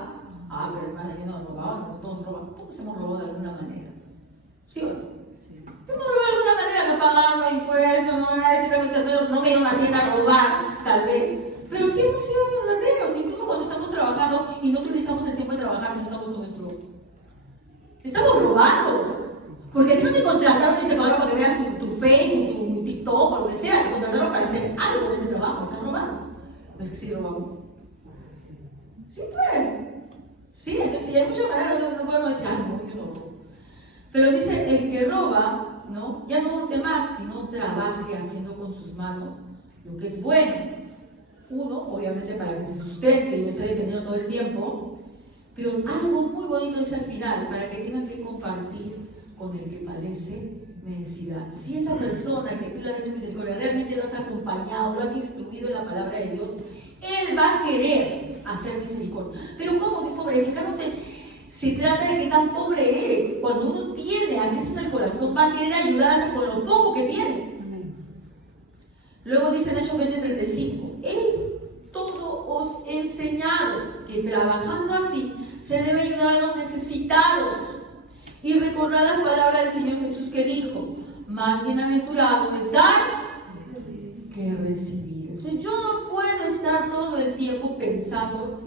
Pero hermana, yo no robaba, no todos roban. Todos hemos robado de alguna manera. ¿Sí o no? Hemos robado de alguna manera, no pagando impuestos, no me iban a ir a robar, tal vez. Pero sí hemos sido rateros, incluso cuando estamos trabajando y no utilizamos el tiempo de trabajar, sino estamos con nuestro. Estamos robando. Porque a ti no te contrataron y te pagaron para que veas tu Facebook, tu TikTok o lo que sea. Te contrataron para hacer algo en el trabajo. Estás robando. ¿No es que sí robamos? Sí, pues. Sí, entonces hay muchas maneras, no podemos decir, no, yo no robo. Pero dice, el que roba, ¿no? Ya no hurte más, sino trabaje haciendo con sus manos lo que es bueno. Uno, obviamente, para que se sustente y no esté dependiendo todo el tiempo. Pero algo muy bonito dice al final, para que tengan que compartir con el que padece necesidad. Si esa persona que tú le has hecho misericordia realmente lo has acompañado, lo has instruido en la palabra de Dios, él va a querer hacer misericordia. Pero ¿cómo? Si es pobre, que acá no se trata de qué tan pobre eres. Cuando uno tiene a Cristo en el corazón, va a querer ayudar hasta con lo poco que tiene. Luego dice en Hechos 20:35, todo os he enseñado que trabajando así se debe ayudar a los necesitados. Y recordar la palabra del Señor Jesús que dijo: más bienaventurado es dar que recibir. Entonces yo no puedo estar todo el tiempo pensando,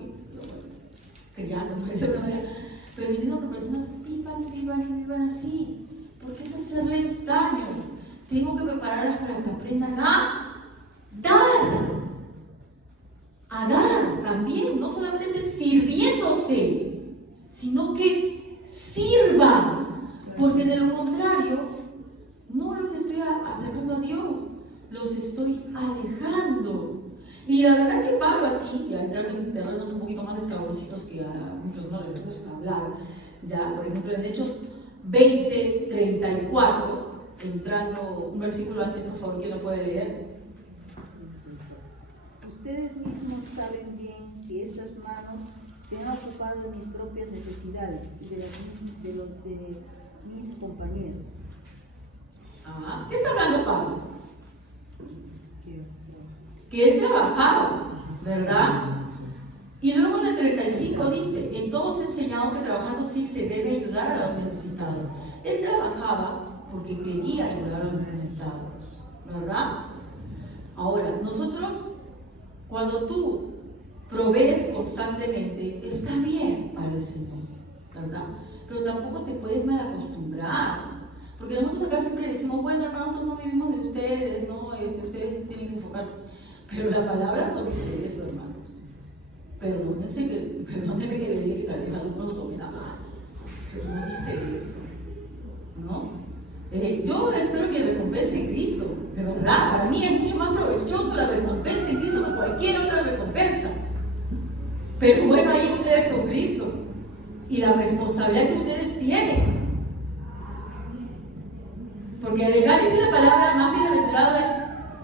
criando, por esa manera, permitiendo que personas vivan así, porque es hacerles daño. Tengo que prepararlas para que aprendan a dar también, no solamente esté sirviéndose, sino que sirvan, porque de lo contrario no los estoy acercando a Dios, los estoy alejando. Y la verdad que Pablo aquí, ya entrando en terrenos un poquito más escabrositos que a muchos no les gusta hablar, ya por ejemplo en Hechos 20:34, entrando un versículo antes, por favor, ¿quién lo puede leer? Ustedes mismos saben bien que estas manos se han ocupado de mis propias necesidades y de mis compañeros. ¿Qué está hablando Pablo? Que él trabajaba, ¿verdad? Y luego en el 35 dice, en todos he enseñado que trabajando sí se debe ayudar a los necesitados. Él trabajaba porque quería ayudar a los necesitados, ¿verdad? Ahora, nosotros, cuando tú provees constantemente, está bien para el Señor, ¿verdad? Pero tampoco te puedes mal acostumbrar. Porque nosotros acá siempre decimos, bueno, hermano, nosotros no vivimos de ustedes, ¿no? Ustedes tienen que enfocarse. Pero la palabra no dice eso, hermanos. Perdónenme que le diga que tal vez algunos lo tomen a mal. Pero no dice eso, ¿no? Yo espero que recompense en Cristo, de verdad. Para mí es mucho más provechoso la recompensa en Cristo que cualquier otra recompensa. Pero bueno, ahí ustedes con Cristo y la responsabilidad que ustedes tienen. Porque legal dice la palabra, más bienaventurado es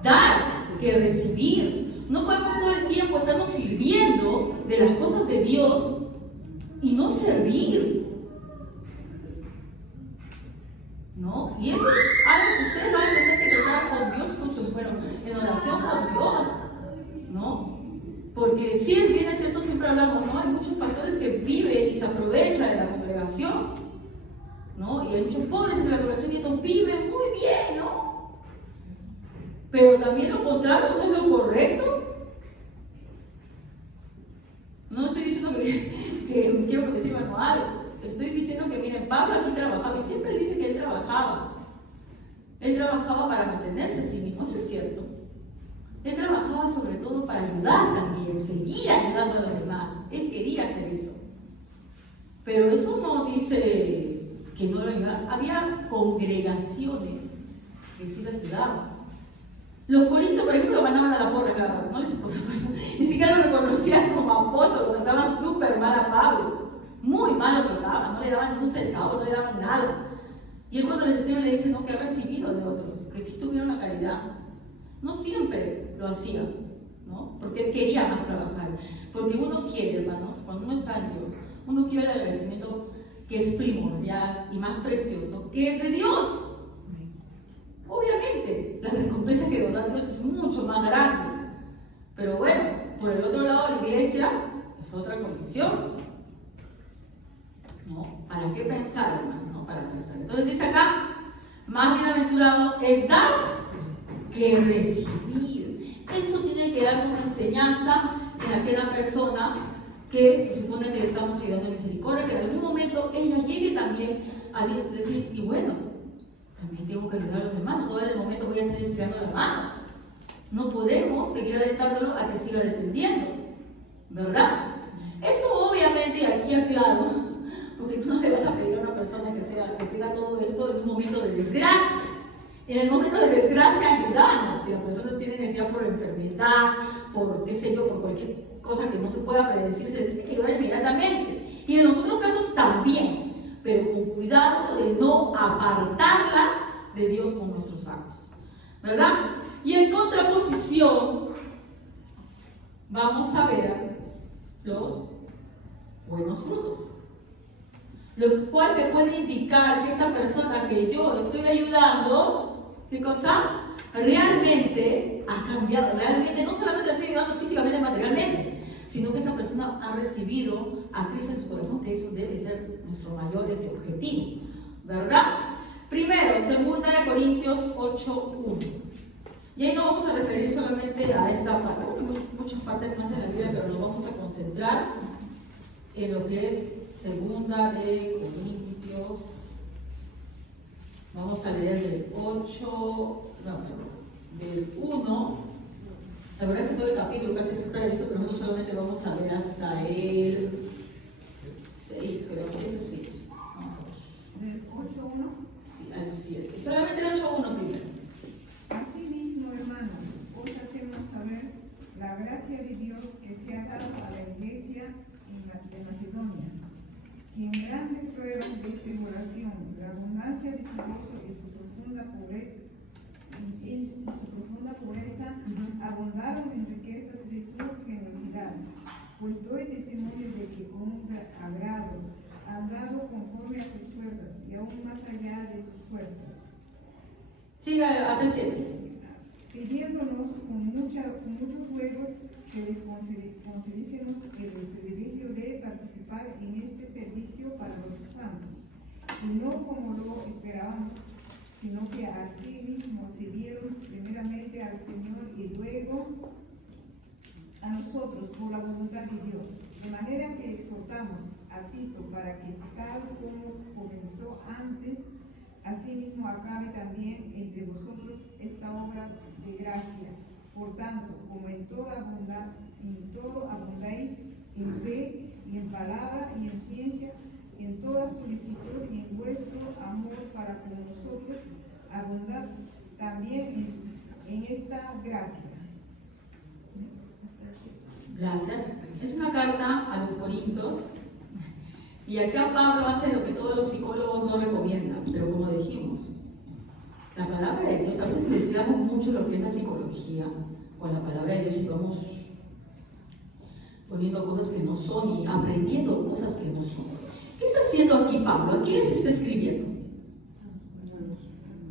dar que recibir. No podemos todo el tiempo estarnos sirviendo de las cosas de Dios y no servir, ¿no? Y eso es algo que ustedes van a tener que tratar con Dios, en oración con Dios, ¿no? Porque si es bien, es cierto, siempre hablamos, ¿no? Hay muchos pastores que viven y se aprovechan de la congregación, ¿no? Y hay muchos pobres entre la congregación y estos viven muy bien, ¿no? Pero también lo contrario no es lo correcto. No estoy diciendo que quiero que me sirvan o algo. Estoy diciendo que, miren, Pablo aquí trabajaba y siempre dice que él trabajaba. Él trabajaba para mantenerse a sí mismo, eso es cierto. Él trabajaba sobre todo para ayudar también, seguir ayudando a los demás. Él quería hacer eso. Pero eso no dice que no lo ayudaba. Había congregaciones que sí lo ayudaban. Los corintios, por ejemplo, lo mandaban a la porra, claro, no les importaba eso. Ni siquiera lo reconocían como apóstol, lo trataban súper mal a Pablo. Muy mal lo trataban, no le daban ni un centavo, no le daban nada. Y él cuando les escribe le dice, no, que ha recibido de otros, que sí tuvieron la caridad. No siempre lo hacía, ¿no? Porque él quería más trabajar. Porque uno quiere, hermanos, cuando uno está en Dios, uno quiere el agradecimiento que es primordial y más precioso, que es de Dios. Obviamente, la recompensa que nos da Dios es mucho más grande. Pero bueno, por el otro lado, la iglesia es otra condición. ¿No? ¿Para qué pensar, hermano? No, para pensar. Entonces dice acá, más bienaventurado es dar que recibir. Eso tiene que dar una enseñanza en aquella persona que se supone que le estamos ayudando en misericordia, que en algún momento ella llegue también a decir, y bueno, también tengo que ayudar a los demás, no todo el momento voy a estar estirando la mano. No podemos seguir alentándolo a que siga dependiendo, ¿verdad? Esto obviamente, aquí aclaro, porque tú no le vas a pedir a una persona que tenga todo esto en un momento de desgracia. En el momento de desgracia ayudamos, si la persona tiene necesidad por enfermedad, por qué sé yo, por cualquier cosa que no se pueda predecir, se tiene que ayudar inmediatamente. Y en los otros casos también, pero con cuidado de no apartarla de Dios con nuestros actos, ¿verdad? Y en contraposición, vamos a ver los buenos frutos, lo cual me puede indicar que esta persona que yo estoy ayudando, ¿qué cosa? Realmente ha cambiado, realmente no solamente la estoy ayudando físicamente y materialmente, sino que esa persona ha recibido a Cristo en su corazón, que eso debe ser nuestro mayor objetivo, ¿verdad? Primero, 2 Corintios 8:1. Y ahí no vamos a referir solamente a esta parte, muchas partes más en la Biblia, pero nos vamos a concentrar en lo que es 2 Corintios. Vamos a leer del 1. La verdad es que todo el capítulo casi trata de eso, pero nosotros solamente vamos a ver hasta el 6, creo que eso sí. Vamos a ver. ¿Del 8:1? Sí, al 7. Solamente el 8:1 primero. Asimismo, hermanos, os hacemos saber la gracia de Dios que se ha dado a la iglesia de Macedonia, que en grandes pruebas de tribulación, la abundancia de su gozo y su profunda pobreza, abundaron en riquezas de su Siga hasta el 7. Pidiéndonos con muchos ruegos que les concediésemos el privilegio de participar en este servicio para los santos, y no como lo esperábamos, sino que así mismo sirvieron primeramente al Señor y luego a nosotros por la voluntad de Dios. De manera que exhortamos a Tito para que tal como comenzó antes, así mismo acabe también entre vosotros esta obra de gracia. Por tanto, como en todo abundáis en fe y en palabra y en ciencia, y en toda solicitud y en vuestro amor para con nosotros, abundad también en esta gracia. Gracias. Es una carta a los Corintios. Y acá Pablo hace lo que todos los psicólogos no recomiendan, pero como dijimos, la palabra de Dios, a veces mezclamos mucho lo que es la psicología con la palabra de Dios y vamos poniendo cosas que no son y aprendiendo cosas que no son. ¿Qué está haciendo aquí Pablo? ¿A quiénes está escribiendo?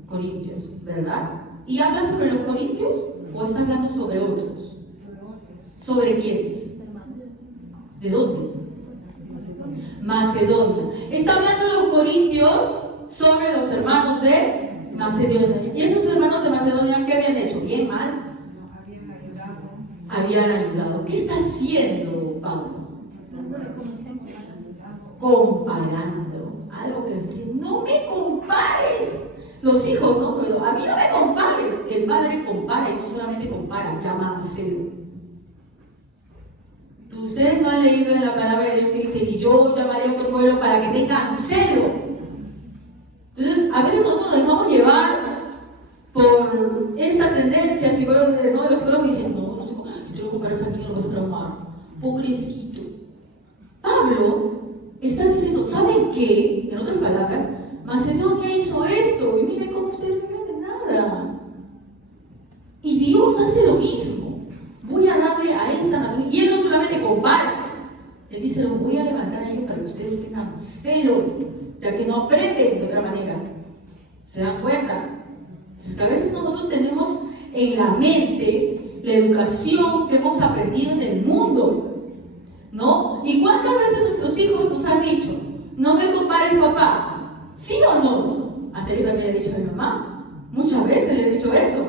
Corintios, ¿verdad? ¿Y habla sobre los corintios o está hablando sobre otros? ¿Sobre quiénes? ¿De dónde? Macedonia. Está hablando los corintios sobre los hermanos de Macedonia. ¿Y esos hermanos de Macedonia qué habían hecho? ¿Bien, mal? Habían ayudado. ¿Qué está haciendo Pablo? Comparando. Algo que dice, no me compares. Los hijos, ¿no? A mí no me compares. El padre compara y no solamente compara, llama a celo. Ustedes no han leído en la palabra de Dios que dice, y yo llamaré a otro pueblo para que tengan celo. Entonces, a veces nosotros nos dejamos llevar por esta tendencia, psicólogos, ¿no? De los psicólogos que dicen, no, si tú lo comparas a mí no vas a traumar. Pobrecito. Pablo está diciendo, ¿saben qué? En otras palabras, Macedonia hizo esto, y miren cómo ustedes no viven de nada. Y Dios hace lo mismo. Voy a darle a esta nación, y Él no solamente compara, Él dice, los voy a levantar a ellos para que ustedes tengan celos, ya que no aprenden de otra manera. ¿Se dan cuenta? Entonces, que a veces nosotros tenemos en la mente la educación que hemos aprendido en el mundo, ¿no? ¿Y cuántas veces nuestros hijos nos han dicho, no me compares papá? ¿Sí o no? Hasta yo también le he dicho a mi mamá, muchas veces le he dicho eso.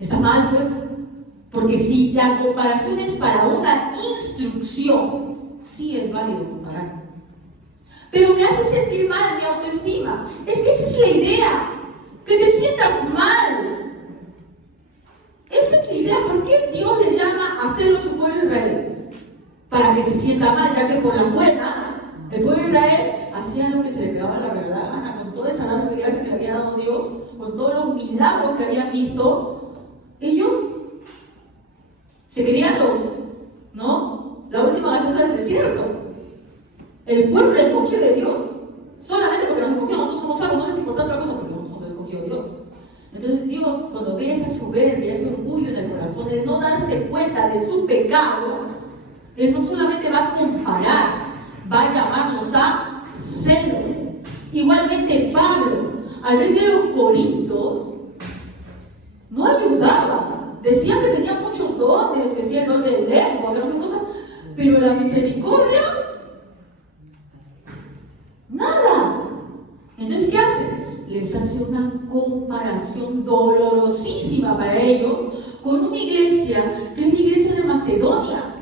Está mal, pues. Porque si la comparación es para una instrucción, sí es válido comparar. Pero me hace sentir mal mi autoestima. Es que esa es la idea, que te sientas mal. Esa es la idea. ¿Por qué Dios le llama a hacerlo su pueblo Israel? Para que se sienta mal, ya que por las buenas, el pueblo de Israel hacía lo que se le pegaba la verdad gana, con toda esa dada de gracia que le había dado Dios, con todos los milagros que habían visto, ellos se querían ¿no? La última gaseosa del desierto. El pueblo escogió de Dios, solamente porque nos escogió, nosotros somos salvos, no les importa otra cosa porque nos escogió Dios. Entonces Dios, cuando ve esa soberbia, ese orgullo en el corazón, de no darse cuenta de su pecado, Él no solamente va a comparar, va a llamarnos a celo. Igualmente Pablo, al ver que los corintios no ayudaban, decían que tenían muchos dones, que sí, el don de lengua, que no sé cosa, pero la misericordia, nada. Entonces, ¿qué hacen? Les hace una comparación dolorosísima para ellos con una iglesia, que es la iglesia de Macedonia,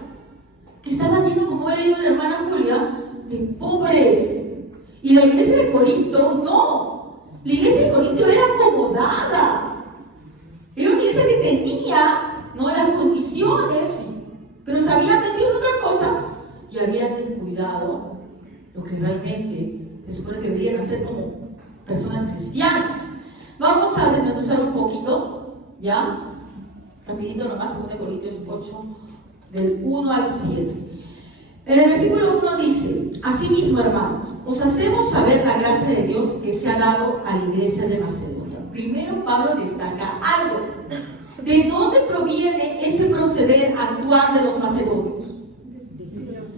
que estaba lleno, como ha leído la hermana Julia, de pobres. Y la iglesia de Corinto, no. La iglesia de Corinto era acomodada. Era una iglesia que tenía, ¿no?, las condiciones, pero se había metido en otra cosa y había descuidado lo que realmente se supone que deberían hacer como personas cristianas. Vamos a desmenuzar un poquito, ¿ya? Rapidito nomás, 2 Corintios 8, del 1 al 7. En el versículo 1 dice, asimismo, hermanos, os hacemos saber la gracia de Dios que se ha dado a la iglesia de Macedonia. Primero Pablo destaca algo. ¿De dónde proviene ese proceder actual de los macedonios?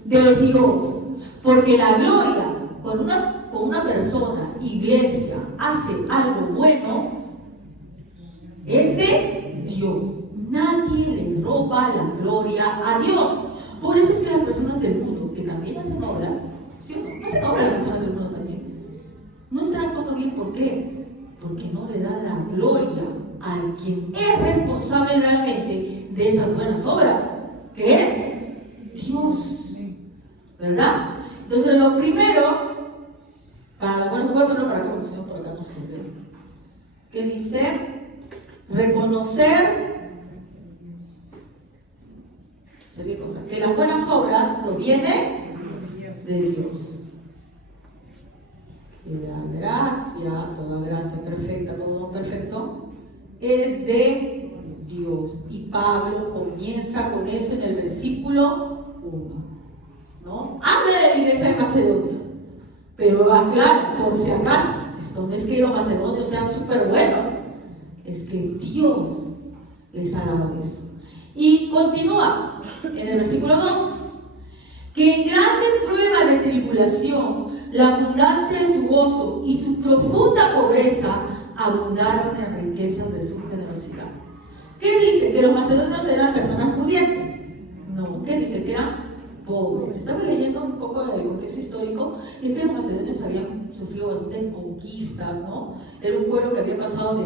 De Dios. Porque la gloria, cuando una persona, iglesia, hace algo bueno, es de Dios. Nadie le roba la gloria a Dios. Por eso es que las personas del mundo, que también hacen obras, ¿sí o no? No hacen obras las personas del mundo también, no están actuando bien. ¿Por qué? Porque no le dan la gloria a quien es responsable realmente de esas buenas obras, que es Dios, ¿verdad? Entonces lo primero, para bueno, voy a ponerlo para acá, porque si no por acá no sirve, que dice reconocer, ¿qué cosa? Que las buenas obras provienen de Dios. Y la gracia, toda gracia perfecta, todo don perfecto, es de Dios. Y Pablo comienza con eso en el versículo 1, ¿no? Habla de la iglesia de Macedonia, pero aclara, por si acaso, esto no es que los macedonios sean súper buenos, es que Dios les ha dado eso. Y continúa en el versículo 2, que en grande prueba de tribulación, la abundancia de su gozo y su profunda pobreza abundaron en riquezas de su generosidad. ¿Qué dice? ¿Que los macedonios eran personas pudientes? No, ¿qué dice? Que eran pobres. Estaba leyendo un poco del contexto histórico y es que los macedonios habían sufrido bastantes conquistas, ¿no? Era un pueblo que había pasado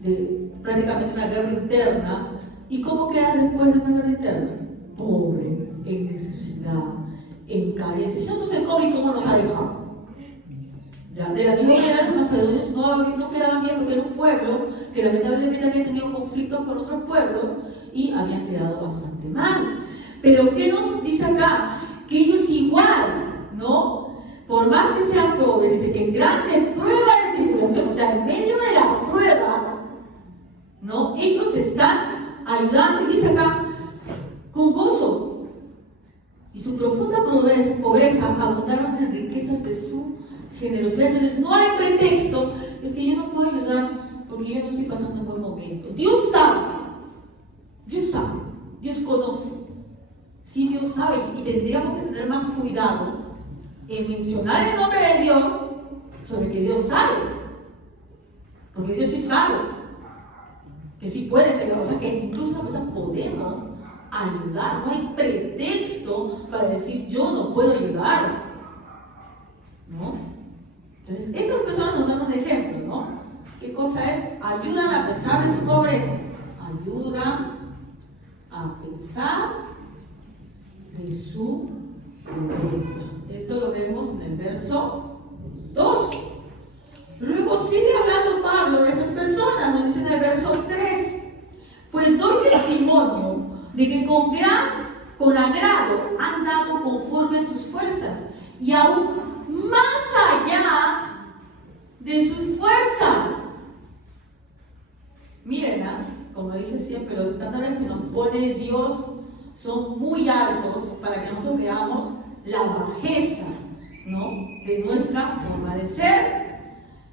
de prácticamente una guerra interna. ¿Y cómo queda después de una guerra interna? Pobre, en necesidad, en carencia. Si no, el COVID, ¿cómo nos ha dejado? Ya, de la misma manera, los macedonios no quedaban bien porque era un pueblo que lamentablemente había tenido conflictos con otros pueblos y habían quedado bastante mal. Pero ¿qué nos dice acá? Que ellos igual, ¿no? Por más que sean pobres, dice que en grande prueba de tribulación, o sea, en medio de la prueba, ¿no? Ellos están ayudando, y dice acá, con gozo. Y su profunda pobreza abundaron en riquezas de su generosidad. Entonces no hay pretexto, es que yo no puedo ayudar porque yo no estoy pasando un buen momento. Dios sabe, Dios conoce. Sí, Dios sabe, y tendríamos que tener más cuidado en mencionar el nombre de Dios sobre que Dios sabe, porque Dios sí sabe que sí puede ser, o sea que incluso una cosa podemos ayudar, no hay pretexto para decir yo no puedo ayudar, ¿no? Entonces estas personas nos dan un ejemplo, ¿no? ¿Qué cosa es? Ayudan a pesar de su pobreza, ayudan a pesar de su pobreza. Esto lo vemos en el verso 2. Luego sigue hablando Pablo de estas personas, nos dice en el verso 3, pues doy testimonio de que con agrado han dado conforme a sus fuerzas y aún más allá de sus fuerzas. Miren, como dije siempre, los estándares que nos pone Dios son muy altos para que nosotros veamos la bajeza, ¿no?, de nuestra forma de ser.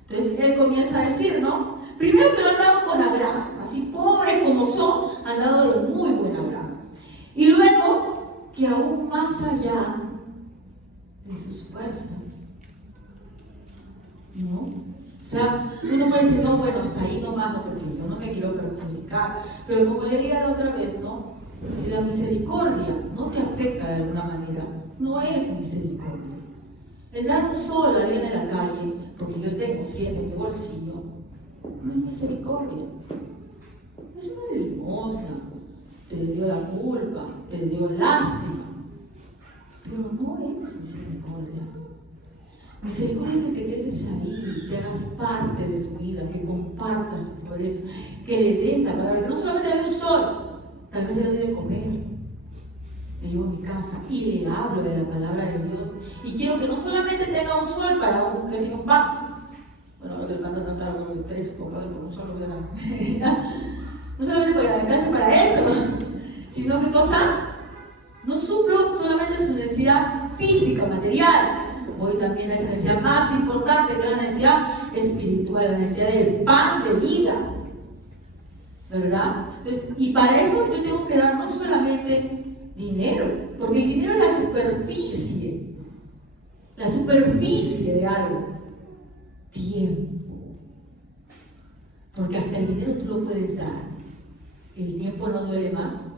Entonces él comienza a decir, ¿no? Primero que lo han dado con agrado, así pobres como son, han dado de muy buen agrado. Y luego que aún más allá de sus fuerzas, ¿no? O sea, uno puede decir, no, bueno, hasta ahí nomás, no, porque yo no me quiero perjudicar. Pero como le dije la otra vez, ¿no? Si la misericordia no te afecta de alguna manera, no es misericordia. El dar un sol a alguien en la calle, porque yo tengo 7 en mi bolsillo, no es misericordia. Es una limosna. Te dio la culpa, te dio lástima, pero no es misericordia. Misericordia es que te quedes ahí, que hagas parte de su vida, que compartas su pobreza, que le des la palabra, que no solamente le dé un sol, tal vez le dé de comer. Le llevo a mi casa y le hablo de la palabra de Dios. Y quiero que no solamente tenga un sol para un queso y un pan. Bueno, ahora que le mandan tan caro, de 3 por un sol, lo voy a dar. No solamente para alimentarse para eso, sino que cosa, no suplo solamente su necesidad física, material. Hoy también hay esa necesidad más importante, que es la necesidad espiritual, la necesidad del pan de vida, ¿verdad? Entonces, y para eso yo tengo que dar no solamente dinero, porque el dinero es la superficie de algo. Tiempo. Porque hasta el dinero tú lo puedes dar. ¿El tiempo no duele más?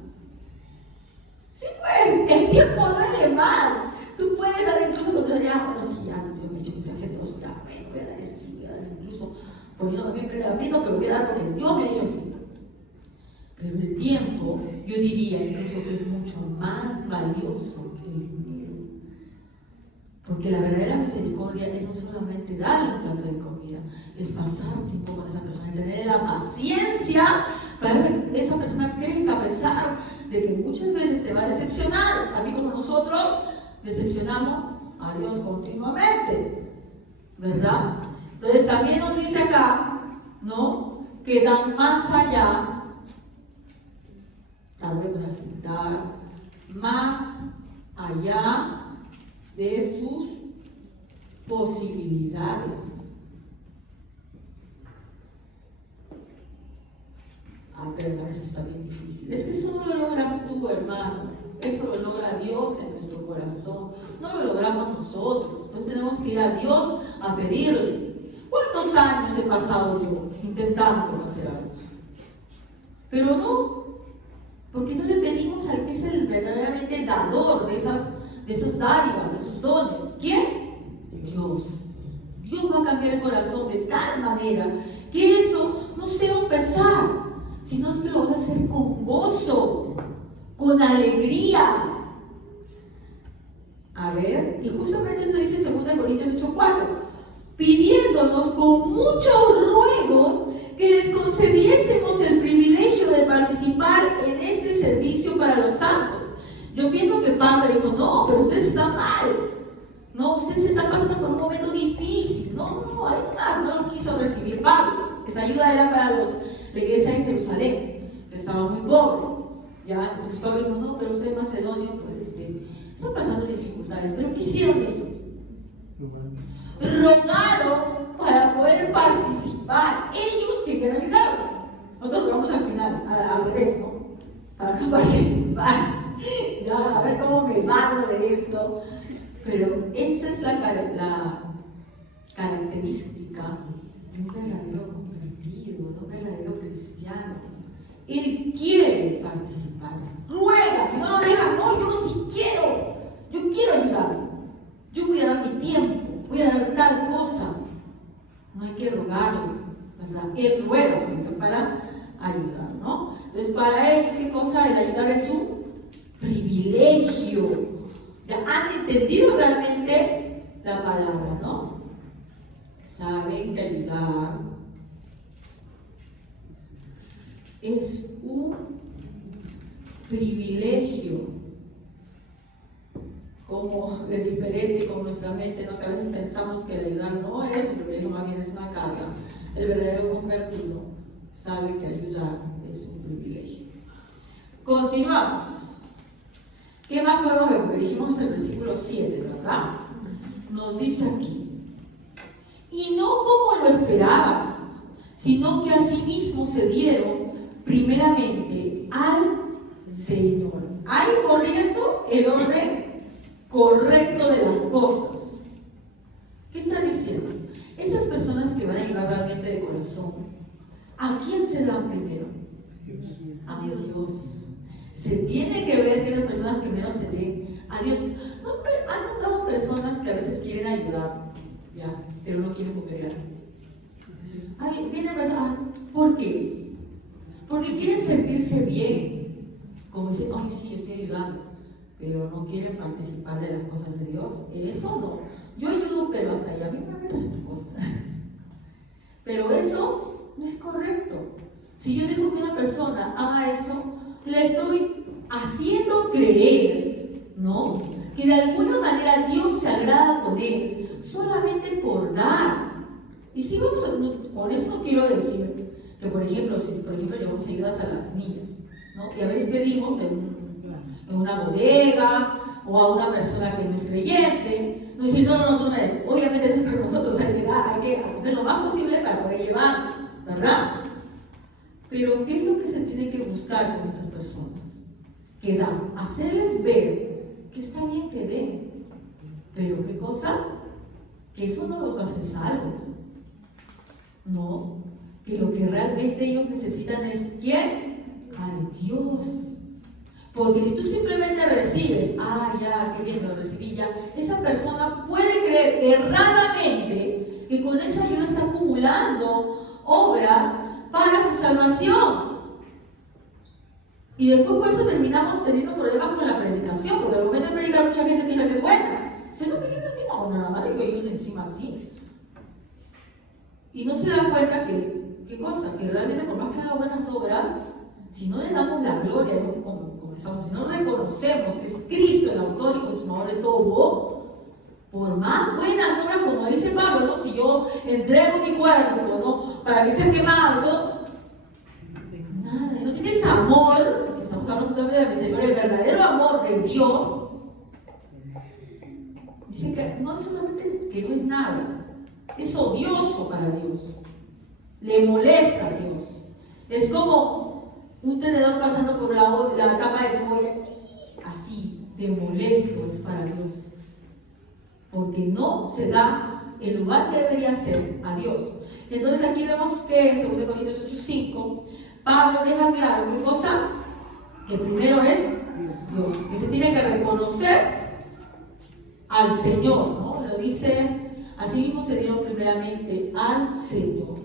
Sí, pues, el tiempo duele más. Tú puedes dar incluso cuando te digas, bueno, sí, ya, yo me he hecho mis objetos, ya, bueno, voy a dar eso, sí, voy a dar incluso poniéndome bien precavido, pero voy a dar porque yo me he hecho así. Pero el tiempo, yo diría incluso que es mucho más valioso que el dinero. Porque la verdadera misericordia es no solamente darle un plato de comida, es pasar tiempo con esa persona, tener la paciencia para que esa persona crezca a pesar de que muchas veces te va a decepcionar, así como nosotros decepcionamos a Dios continuamente, ¿verdad? Entonces también nos dice acá, ¿no? Que dan más allá, también voy a citar, más allá de sus posibilidades. Pero hermano, eso está bien difícil. Es que eso no lo logras tú, hermano. Eso lo logra Dios en nuestro corazón. No lo logramos nosotros. Entonces tenemos que ir a Dios a pedirle. ¿Cuántos años he pasado yo intentando hacer algo? Pero no, porque no le pedimos al que es el verdaderamente dador de esos dádivas, de esos dones. ¿Quién? Dios. Dios va a cambiar el corazón de tal manera que eso no sea un pesar, sino que lo vas a hacer con gozo, con alegría. A ver, y justamente eso dice en 2 Corintios 8:4, pidiéndonos con muchos ruegos que les concediésemos el privilegio de participar en este servicio para los santos. Yo pienso que Pablo dijo, no, pero usted está mal. No, usted se está pasando por un momento difícil. No, ahí nomás, no lo quiso recibir Pablo. Esa ayuda era para la iglesia en Jerusalén, que estaba muy pobre. ¿Ya? Entonces Pablo dijo, no, pero usted macedonio, pues está pasando dificultades. ¿Pero qué hicieron ellos? Rogaron para poder participar. Ellos querían ayudar. Nosotros vamos al final, al revés, ¿no? Para participar. Ya, a ver cómo me mando de esto. Pero esa es la característica de un verdadero convertido, de un verdadero cristiano. Él quiere participar, ruega, si no lo deja, no, yo sí quiero, yo quiero ayudar, yo voy a dar mi tiempo, voy a dar tal cosa. No hay que rogarle, ¿verdad? Él ruega para ayudar, ¿no? Entonces, para ellos, ¿qué cosa? El ayudar es un privilegio. Ya han entendido realmente la palabra, ¿no? Saben que ayudar es un privilegio, como de diferente con nuestra mente, ¿no? Que a veces pensamos que el ayudar no es un privilegio, más bien es una carga. El verdadero convertido sabe que ayudar es un privilegio. Continuamos. ¿Qué más podemos ver? Porque dijimos en el versículo 7, ¿verdad? Nos dice aquí, y no como lo esperaban, sino que asimismo se dieron primeramente al Señor. Ahí corriendo el orden correcto de las cosas. ¿Qué está diciendo? Esas personas que van a llegar realmente de corazón, ¿a quién se dan primero? A Dios. Se tiene que ver que esas personas primero se den a Dios. ¿No han notado personas que a veces quieren ayudar, ya, pero no quieren cooperar? Vienen personas, ¿por qué? Porque quieren sentirse bien, como dicen, ay sí, yo estoy ayudando, pero no quieren participar de las cosas de Dios. Eso no. Yo ayudo, pero hasta allá, a mí me metas en tus cosas. Pero eso no es correcto. Si yo dejo que una persona haga eso, le estoy haciendo creer, ¿no? Que de alguna manera Dios se agrada con él, solamente por dar. Y si vamos con eso no quiero decir que, por ejemplo, si por ejemplo llevamos ayudas a las niñas, ¿no? Y a veces pedimos en una bodega o a una persona que no es creyente, no decir, no, tú me, obviamente no es para nosotros, hay que acoger lo más posible para poder llevar, ¿verdad? Pero ¿qué es lo que se tiene que buscar con esas personas? Que dan, hacerles ver que está bien que den, pero ¿qué cosa? Que eso no los va a hacer salvos. No, que lo que realmente ellos necesitan es ¿quién? Al Dios. Porque si tú simplemente recibes, ya, qué bien, lo recibí ya, esa persona puede creer erradamente que con esa ayuda está acumulando obras para su salvación. Y después por eso terminamos teniendo problemas con la predicación, porque al momento de predicar mucha gente piensa que es buena. O sea, no, que yo no hago nada malo, y yo encima así. Y no se dan cuenta que, ¿qué cosa? Que realmente por más que haga buenas obras, si no le damos la gloria a Dios como comenzamos, si no reconocemos que es Cristo el autor y consumador de todo, por más buenas obras, como dice Pablo, ¿no? Si yo entrego mi cuerpo, ¿no? Para que sea quemado, todo, nada, no tienes amor, que estamos hablando de la misericordia, el verdadero amor de Dios, dice que no es solamente que no es nada, es odioso para Dios, le molesta a Dios, es como un tenedor pasando por la tapa de tu olla, así, de molesto es para Dios, porque no se da el lugar que debería ser a Dios. Entonces aquí vemos que en 2 Corintios 8:5, Pablo deja claro, ¿qué cosa? Que primero es Dios, que se tiene que reconocer al Señor, ¿no? Lo dice, así mismo se dieron primeramente al Señor.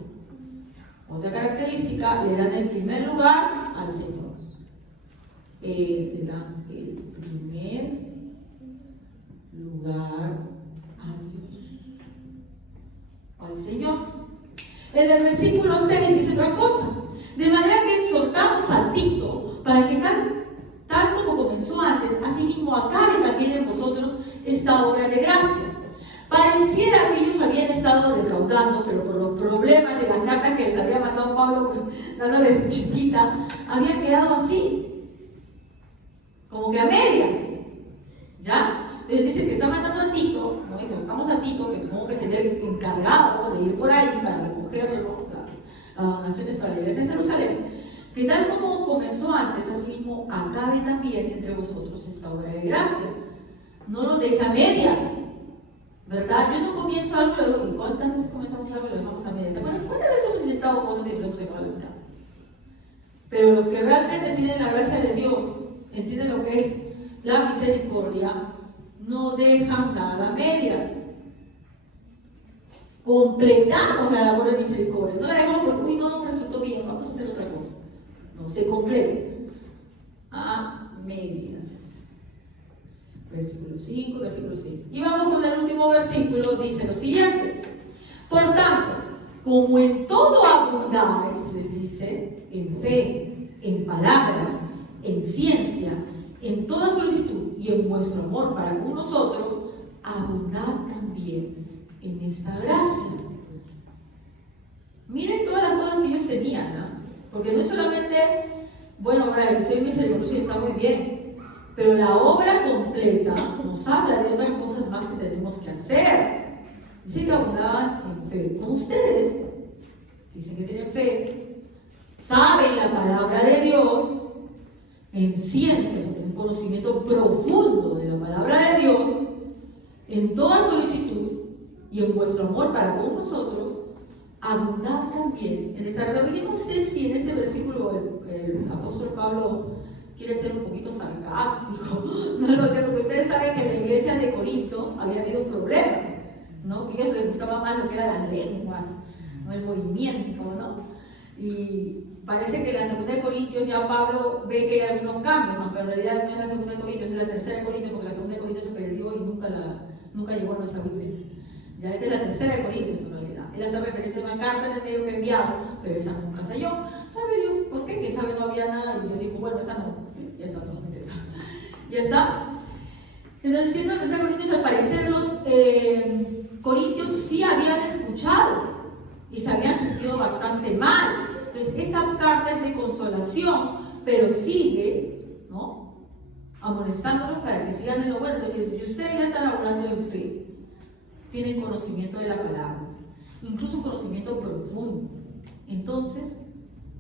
Otra característica, le dan el primer lugar al Señor. Le dan el primer lugar a Dios, al Señor. En el versículo 6 dice otra cosa. De manera que exhortamos a Tito para que tal como comenzó antes, así mismo acabe también en vosotros esta obra de gracia. Pareciera que ellos habían estado recaudando, pero por los problemas de las cartas que les había mandado Pablo, dándoles su chiquita, habían quedado así, como que a medias, ¿ya? Entonces dice que está mandando a Tito, ¿no? Exhortamos a Tito, que supongo que sería el encargado de ir por ahí para recogerlo, las donaciones para la iglesia en Jerusalén, que tal como comenzó antes, así mismo acabe también entre vosotros esta obra de gracia. No lo deja a medias, ¿verdad? Yo no comienzo algo luego, ¿y cuántas veces comenzamos algo y lo dejamos a medias? ¿Cuántas veces hemos intentado cosas y nos hemos dejado a la mitad? Pero los que realmente tienen la gracia de Dios, entienden lo que es la misericordia, no dejan nada a medias. Completamos la labor de misericordia. No la dejamos porque, uy, no nos resultó bien, vamos a hacer otra cosa. No, se completa a medias. Versículo 5, versículo 6. Y vamos con el último versículo, dice lo siguiente. Por tanto, como en todo abundáis, les dice, en fe, en palabra, en ciencia, en toda solicitud y en vuestro amor para con nosotros, abundad también en esta gracia. Miren todas las cosas que ellos tenían, ¿no? Porque no es solamente, bueno, soy misericordioso y está muy bien, pero la obra completa nos habla de otras cosas más que tenemos que hacer. Dice que abundaban en fe, como ustedes, dicen que tienen fe, saben la palabra de Dios, en ciencia, en conocimiento profundo de la palabra de Dios, en toda solicitud y en vuestro amor para con nosotros, abundad también en esta verdad. Yo no sé si en este versículo el apóstol Pablo quiere ser un poquito sarcástico, no lo sé, porque ustedes saben que en la iglesia de Corinto había habido un problema, ¿no? Que a ellos les gustaba más lo que eran las lenguas, ¿no? El movimiento, ¿no? Y parece que en la segunda de Corintios ya Pablo ve que hay algunos cambios, aunque en realidad no es la segunda de Corintios, es la tercera de Corintios, porque la segunda de Corintios se perdió y nunca llegó a nuestra Biblia. Ya esta es la tercera de Corintios en realidad. Él hace referencia a una carta en el medio que he enviado, pero esa nunca salió. ¿Sabe Dios por qué? ¿Quién sabe? No había nada. Y Dios dijo, bueno, esa no. Ya está, solamente esa. Ya está. Entonces, siendo la tercera de Corintios, al parecer los corintios sí habían escuchado y se habían sentido bastante mal. Entonces, esta carta es de consolación, pero sigue, ¿no?, amonestándolos para que sigan en lo bueno. Entonces, si ustedes ya están hablando en fe, tienen conocimiento de la palabra, incluso un conocimiento profundo, entonces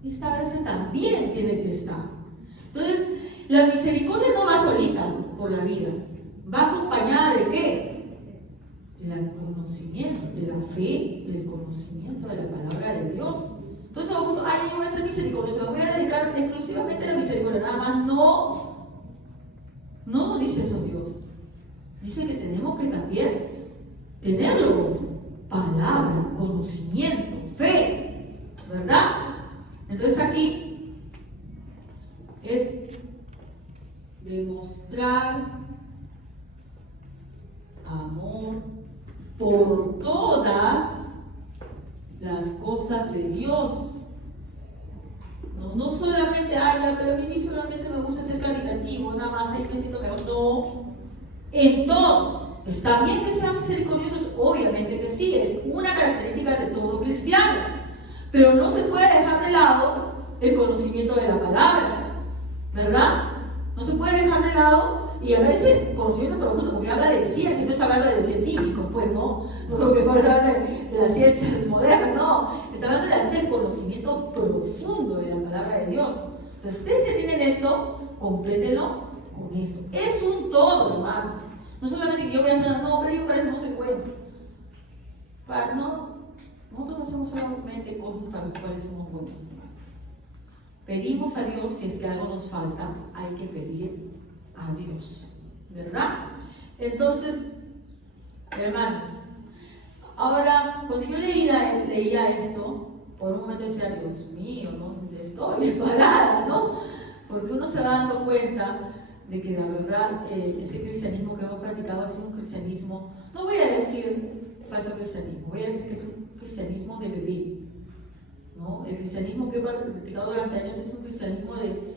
esta gracia también tiene que estar. Entonces, la misericordia no va solita por la vida, va acompañada de ¿qué? Del conocimiento, de la fe, del conocimiento de la palabra de Dios. Entonces, ay, yo voy a ser misericordioso, me voy a dedicar exclusivamente a la misericordia, nada más. No, no nos dice eso Dios. Dice que tenemos que también tenerlo, palabra, conocimiento, fe, ¿verdad? Entonces aquí es demostrar amor por todas las cosas de Dios. No solamente, pero a mí solamente me gusta ser caritativo, nada más ahí me siento mejor. No, en todo. Está bien que sean misericordiosos, obviamente que sí, es una característica de todo cristiano, pero no se puede dejar de lado el conocimiento de la palabra, ¿verdad? No se puede dejar de lado, y a veces conocimiento profundo, porque habla de ciencia, no está hablando de científicos, pues no creo que pueda hablar de las ciencias modernas, no, está hablando de hacer el conocimiento profundo de la palabra de Dios. Entonces, ustedes ya tienen esto, complétenlo con esto. Es un todo, hermano. No solamente que yo voy a hacer, no, pero yo para eso no se puede. No, nosotros hacemos solamente cosas para las cuales somos buenos. Pedimos a Dios, si es que algo nos falta, hay que pedir a Dios, ¿verdad? Entonces, hermanos, ahora, cuando yo leía esto, por un momento decía, Dios mío, ¿no? Estoy parada, ¿no? Porque uno se va dando cuenta de que la verdad, ese cristianismo que hemos practicado ha sido un cristianismo, no voy a decir falso cristianismo, voy a decir que es un cristianismo de bebé, ¿no? El cristianismo que he practicado durante años es un cristianismo de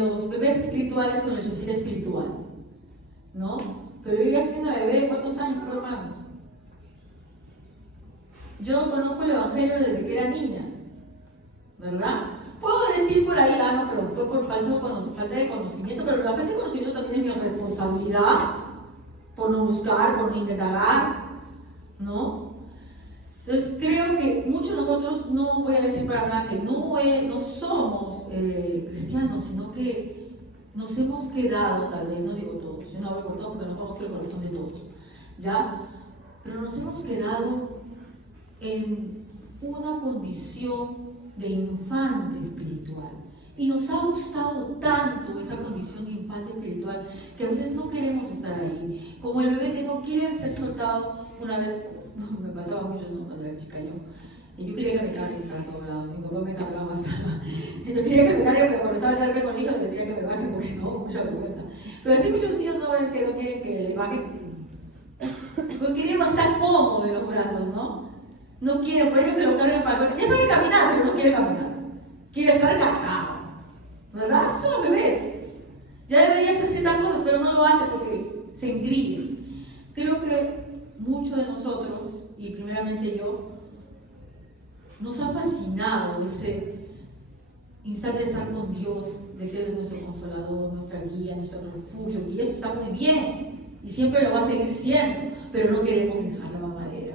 los bebés espirituales con el recién espiritual, ¿no? Pero yo ya soy una bebé de ¿cuántos años, hermanos? Yo conozco el Evangelio desde que era niña, ¿verdad? Puedo decir por ahí, no, pero fue por falta de conocimiento, pero la falta de conocimiento también es mi responsabilidad, por no buscar, por no indagar, ¿no? Entonces creo que muchos de nosotros, no voy a decir para nada que no somos cristianos, sino que nos hemos quedado, tal vez, no digo todos, yo no hablo por todos porque no conozco el corazón de todos, ¿ya? Pero nos hemos quedado en una condición de infante espiritual. Y nos ha gustado tanto esa condición de infante espiritual que a veces no queremos estar ahí. Como el bebé que no quiere ser soltado. Una vez, me pasaba mucho, ¿no? Cuando era chica yo quería que me carguen para todos lados. Mi papá me cargaba bastante. Yo quería que me carguen, pero cuando estaba en el colegio decía que me bajen porque no, mucha vergüenza. Pero así muchos niños no ven que no quieren que le bajen. Porque quieren estar cómodos en los brazos, ¿no? No quiere, por ello que lo carguen para el. Ya sabe caminar, pero no quiere caminar. Quiere estar cargado. ¿Verdad? Esos son los bebés. Ya deberías hacer las cosas, pero no lo hace porque se engríe. Creo que muchos de nosotros, y primeramente yo, nos ha fascinado ese instante de estar con Dios, de que Él es nuestro consolador, nuestra guía, nuestro refugio, y eso está muy bien, y siempre lo va a seguir siendo, pero no queremos dejar la mamadera.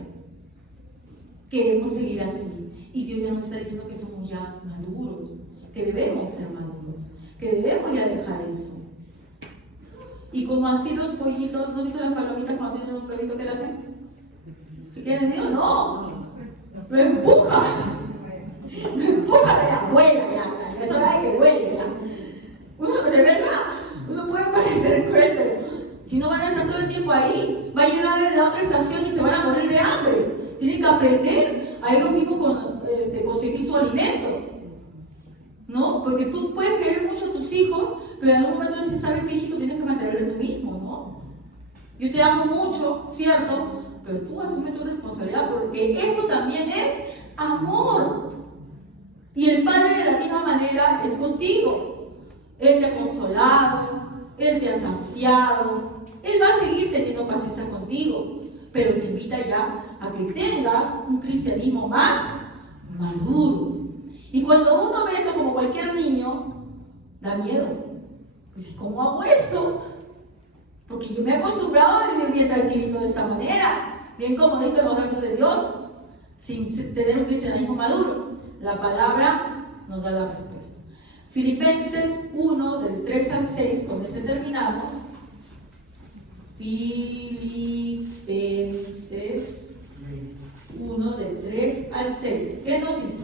Queremos seguir así. Y Dios ya nos está diciendo que somos ya maduros, que debemos ser maduros, que debemos ya dejar eso. Y como así los pollitos, ¿no viste las palomitas cuando tienen un bebito que le hacen? ¿Se quieren nido? No. Lo empuja. Lo empuja de la abuela ya. Es hora de que huele ya. Uno, de verdad, uno puede parecer cruel, pero si no van a estar todo el tiempo ahí, va a llegar a la otra estación y se van a morir de hambre. Tienen que aprender a ellos mismos conseguir su alimento, ¿no? Porque tú puedes querer mucho a tus hijos, pero en algún momento sí sabes que hijito tienes que mantenerle tú mismo, ¿no? Yo te amo mucho, ¿cierto? Pero tú asume tu responsabilidad, porque eso también es amor. Y el Padre de la misma manera es contigo. Él te ha consolado, Él te ha saciado, Él va a seguir teniendo paciencia contigo, pero te invita ya a que tengas un cristianismo más maduro. Y cuando uno ve esto como cualquier niño, da miedo. Dice, ¿cómo hago esto? Porque yo me he acostumbrado a vivir bien tranquilito de esta manera, bien comodito en los brazos de Dios, sin tener un cristianismo maduro. La palabra nos da la respuesta. Filipenses 1, del 3 al 6, con ese terminamos. Filipenses 1, del 3 al 6. ¿Qué nos dice?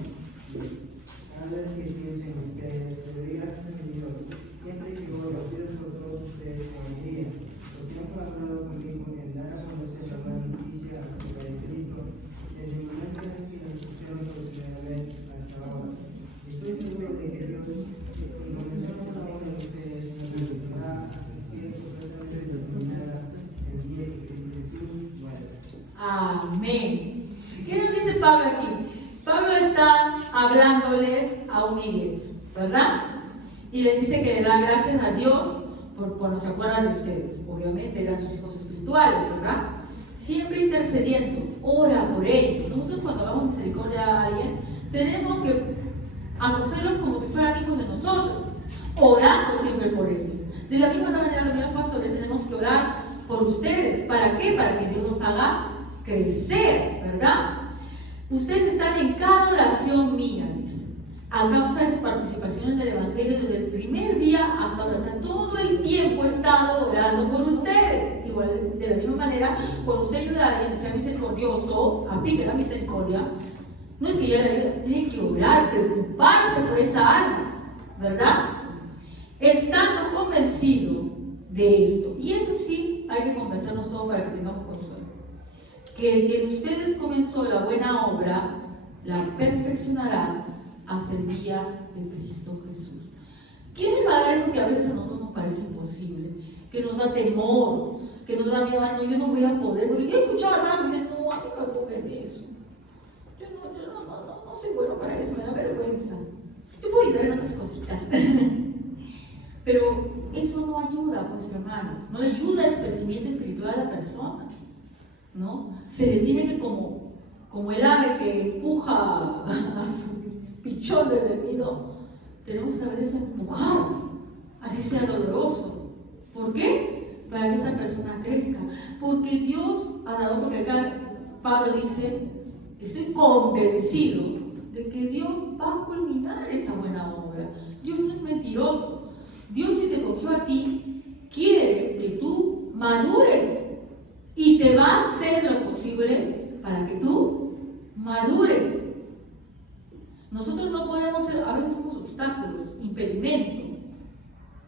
hablándoles a una iglesia, ¿verdad? Y les dice que le da gracias a Dios por cuando se acuerdan de ustedes. Obviamente eran sus hijos espirituales, ¿verdad? Siempre intercediendo, ora por ellos. Nosotros cuando hagamos misericordia a alguien, tenemos que acogerlos como si fueran hijos de nosotros, orando siempre por ellos. De la misma manera, los mismos pastores tenemos que orar por ustedes. ¿Para qué? Para que Dios nos haga crecer, ¿verdad? Ustedes están en cada oración mía, dice, a causa de su participación en el Evangelio desde el primer día hasta ahora. O sea, todo el tiempo he estado orando por ustedes. Igual, de la misma manera, cuando usted ayuda a alguien que sea misericordioso, aplique la misericordia, no es que ya le ayude, tiene que orar, preocuparse por esa alma, ¿verdad? Estando convencido de esto. Y esto sí, hay que convencernos todos para que tengamos consuelo. Que el que en ustedes comenzó la buena obra, la perfeccionará hasta el día de Cristo Jesús. ¿Quién me va a dar eso que a veces a nosotros nos parece imposible? Que nos da temor, que nos da miedo. No, yo no voy a poder. Porque yo he escuchado a hermanos que dicen, no, a mí no me pongan eso. Yo no soy bueno para eso, me da vergüenza. Yo puedo ayudar en otras cositas. Pero eso no ayuda, pues hermanos. No le ayuda al crecimiento espiritual a la persona, ¿no? Se le tiene que, como el ave que empuja a su pichón desde el nido, tenemos que a veces empujar, así sea doloroso. ¿Por qué? Para que esa persona crezca. Porque Dios ha dado, porque acá Pablo dice, estoy convencido de que Dios va a culminar esa buena obra. Dios no es mentiroso. Dios, si te cogió a ti, quiere que tú madures y te va a hacer lo posible para que tú madures. Nosotros no podemos ser, a veces somos obstáculos, impedimentos,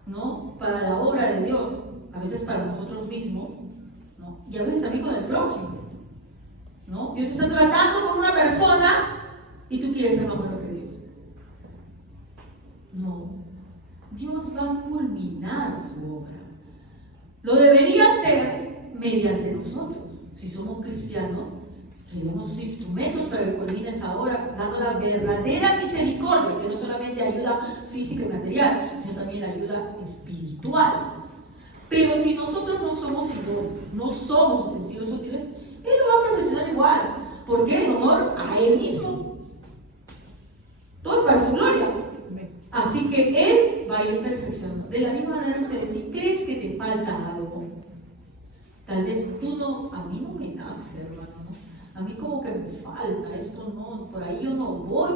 ¿no? Para la obra de Dios, a veces para nosotros mismos, ¿no? Y a veces también con el prójimo, ¿no? Dios está tratando con una persona y tú quieres ser más bueno que Dios. No. Dios va a culminar su obra. Lo debería hacer mediante nosotros. Si somos cristianos, tenemos sus instrumentos para que culmine esa obra, dando la verdadera misericordia, que no solamente ayuda física y material, sino también ayuda espiritual. Pero si nosotros no somos idóneos, no somos utensilios útiles, Él lo va a perfeccionar igual. ¿Por qué? En honor a Él mismo. Todo es para su gloria. Así que Él va a ir perfeccionando. De la misma manera, ustedes, si crees que te falta algo, tal vez tú no, a mí no me nace, hermano, ¿no? A mí como que me falta, esto no, por ahí yo no voy.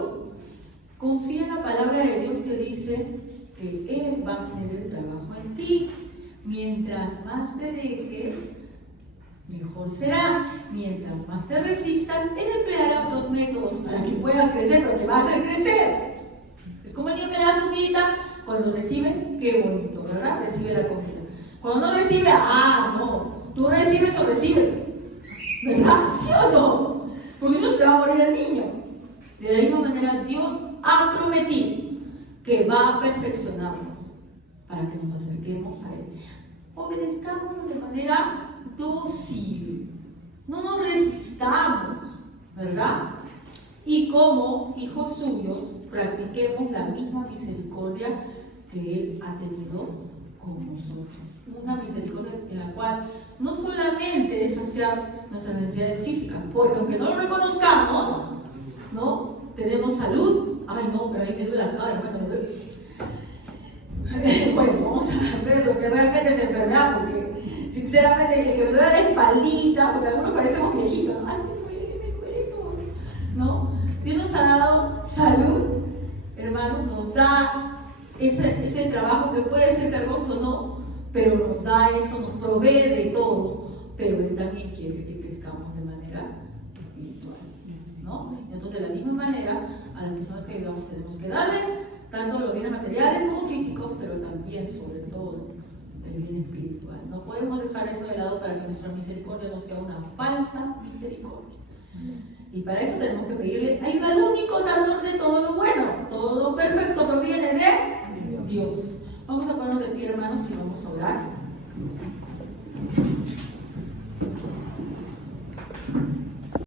Confía en la palabra de Dios que dice que Él va a hacer el trabajo en ti. Mientras más te dejes, mejor será. Mientras más te resistas, Él empleará otros métodos para que puedas crecer, pero te va a hacer crecer. Es como el niño que le da su comidita, cuando recibe, qué bonito, ¿verdad? Recibe la comida. Cuando no recibe, no, tú recibes o recibes, ¿verdad? ¿Sí o no? Porque eso te va a morir el niño. De la misma manera, Dios ha prometido que va a perfeccionarnos para que nos acerquemos a Él. Obedezcámonos de manera dócil, no nos resistamos, ¿verdad? Y como hijos suyos, practiquemos la misma misericordia que Él ha tenido con nosotros. Una misericordia en la cual no solamente es saciar nuestras necesidades físicas, porque aunque no lo reconozcamos, ¿no? Tenemos salud. Ay, no, pero ahí me duele acá, hermano, me duele. Bueno, vamos a ver lo que realmente es enfermedad, porque sinceramente el que me duele la espaldita, porque algunos parecemos viejitos. Ay, me duele todo, ¿no? Dios nos ha dado salud, hermanos, nos da ese trabajo que puede ser cargoso o no, pero nos da eso, nos provee de todo, pero Él también quiere que crezcamos de manera espiritual, ¿no? Entonces, de la misma manera, a las personas que ayudamos tenemos que darle tanto los bienes materiales como físicos, pero también, sobre todo, el bien espiritual. No podemos dejar eso de lado para que nuestra misericordia no sea una falsa misericordia. Y para eso tenemos que pedirle ayuda al único dador de todo lo bueno. Todo lo perfecto proviene de Dios. Vamos a ponernos de pie, hermanos, y vamos a orar.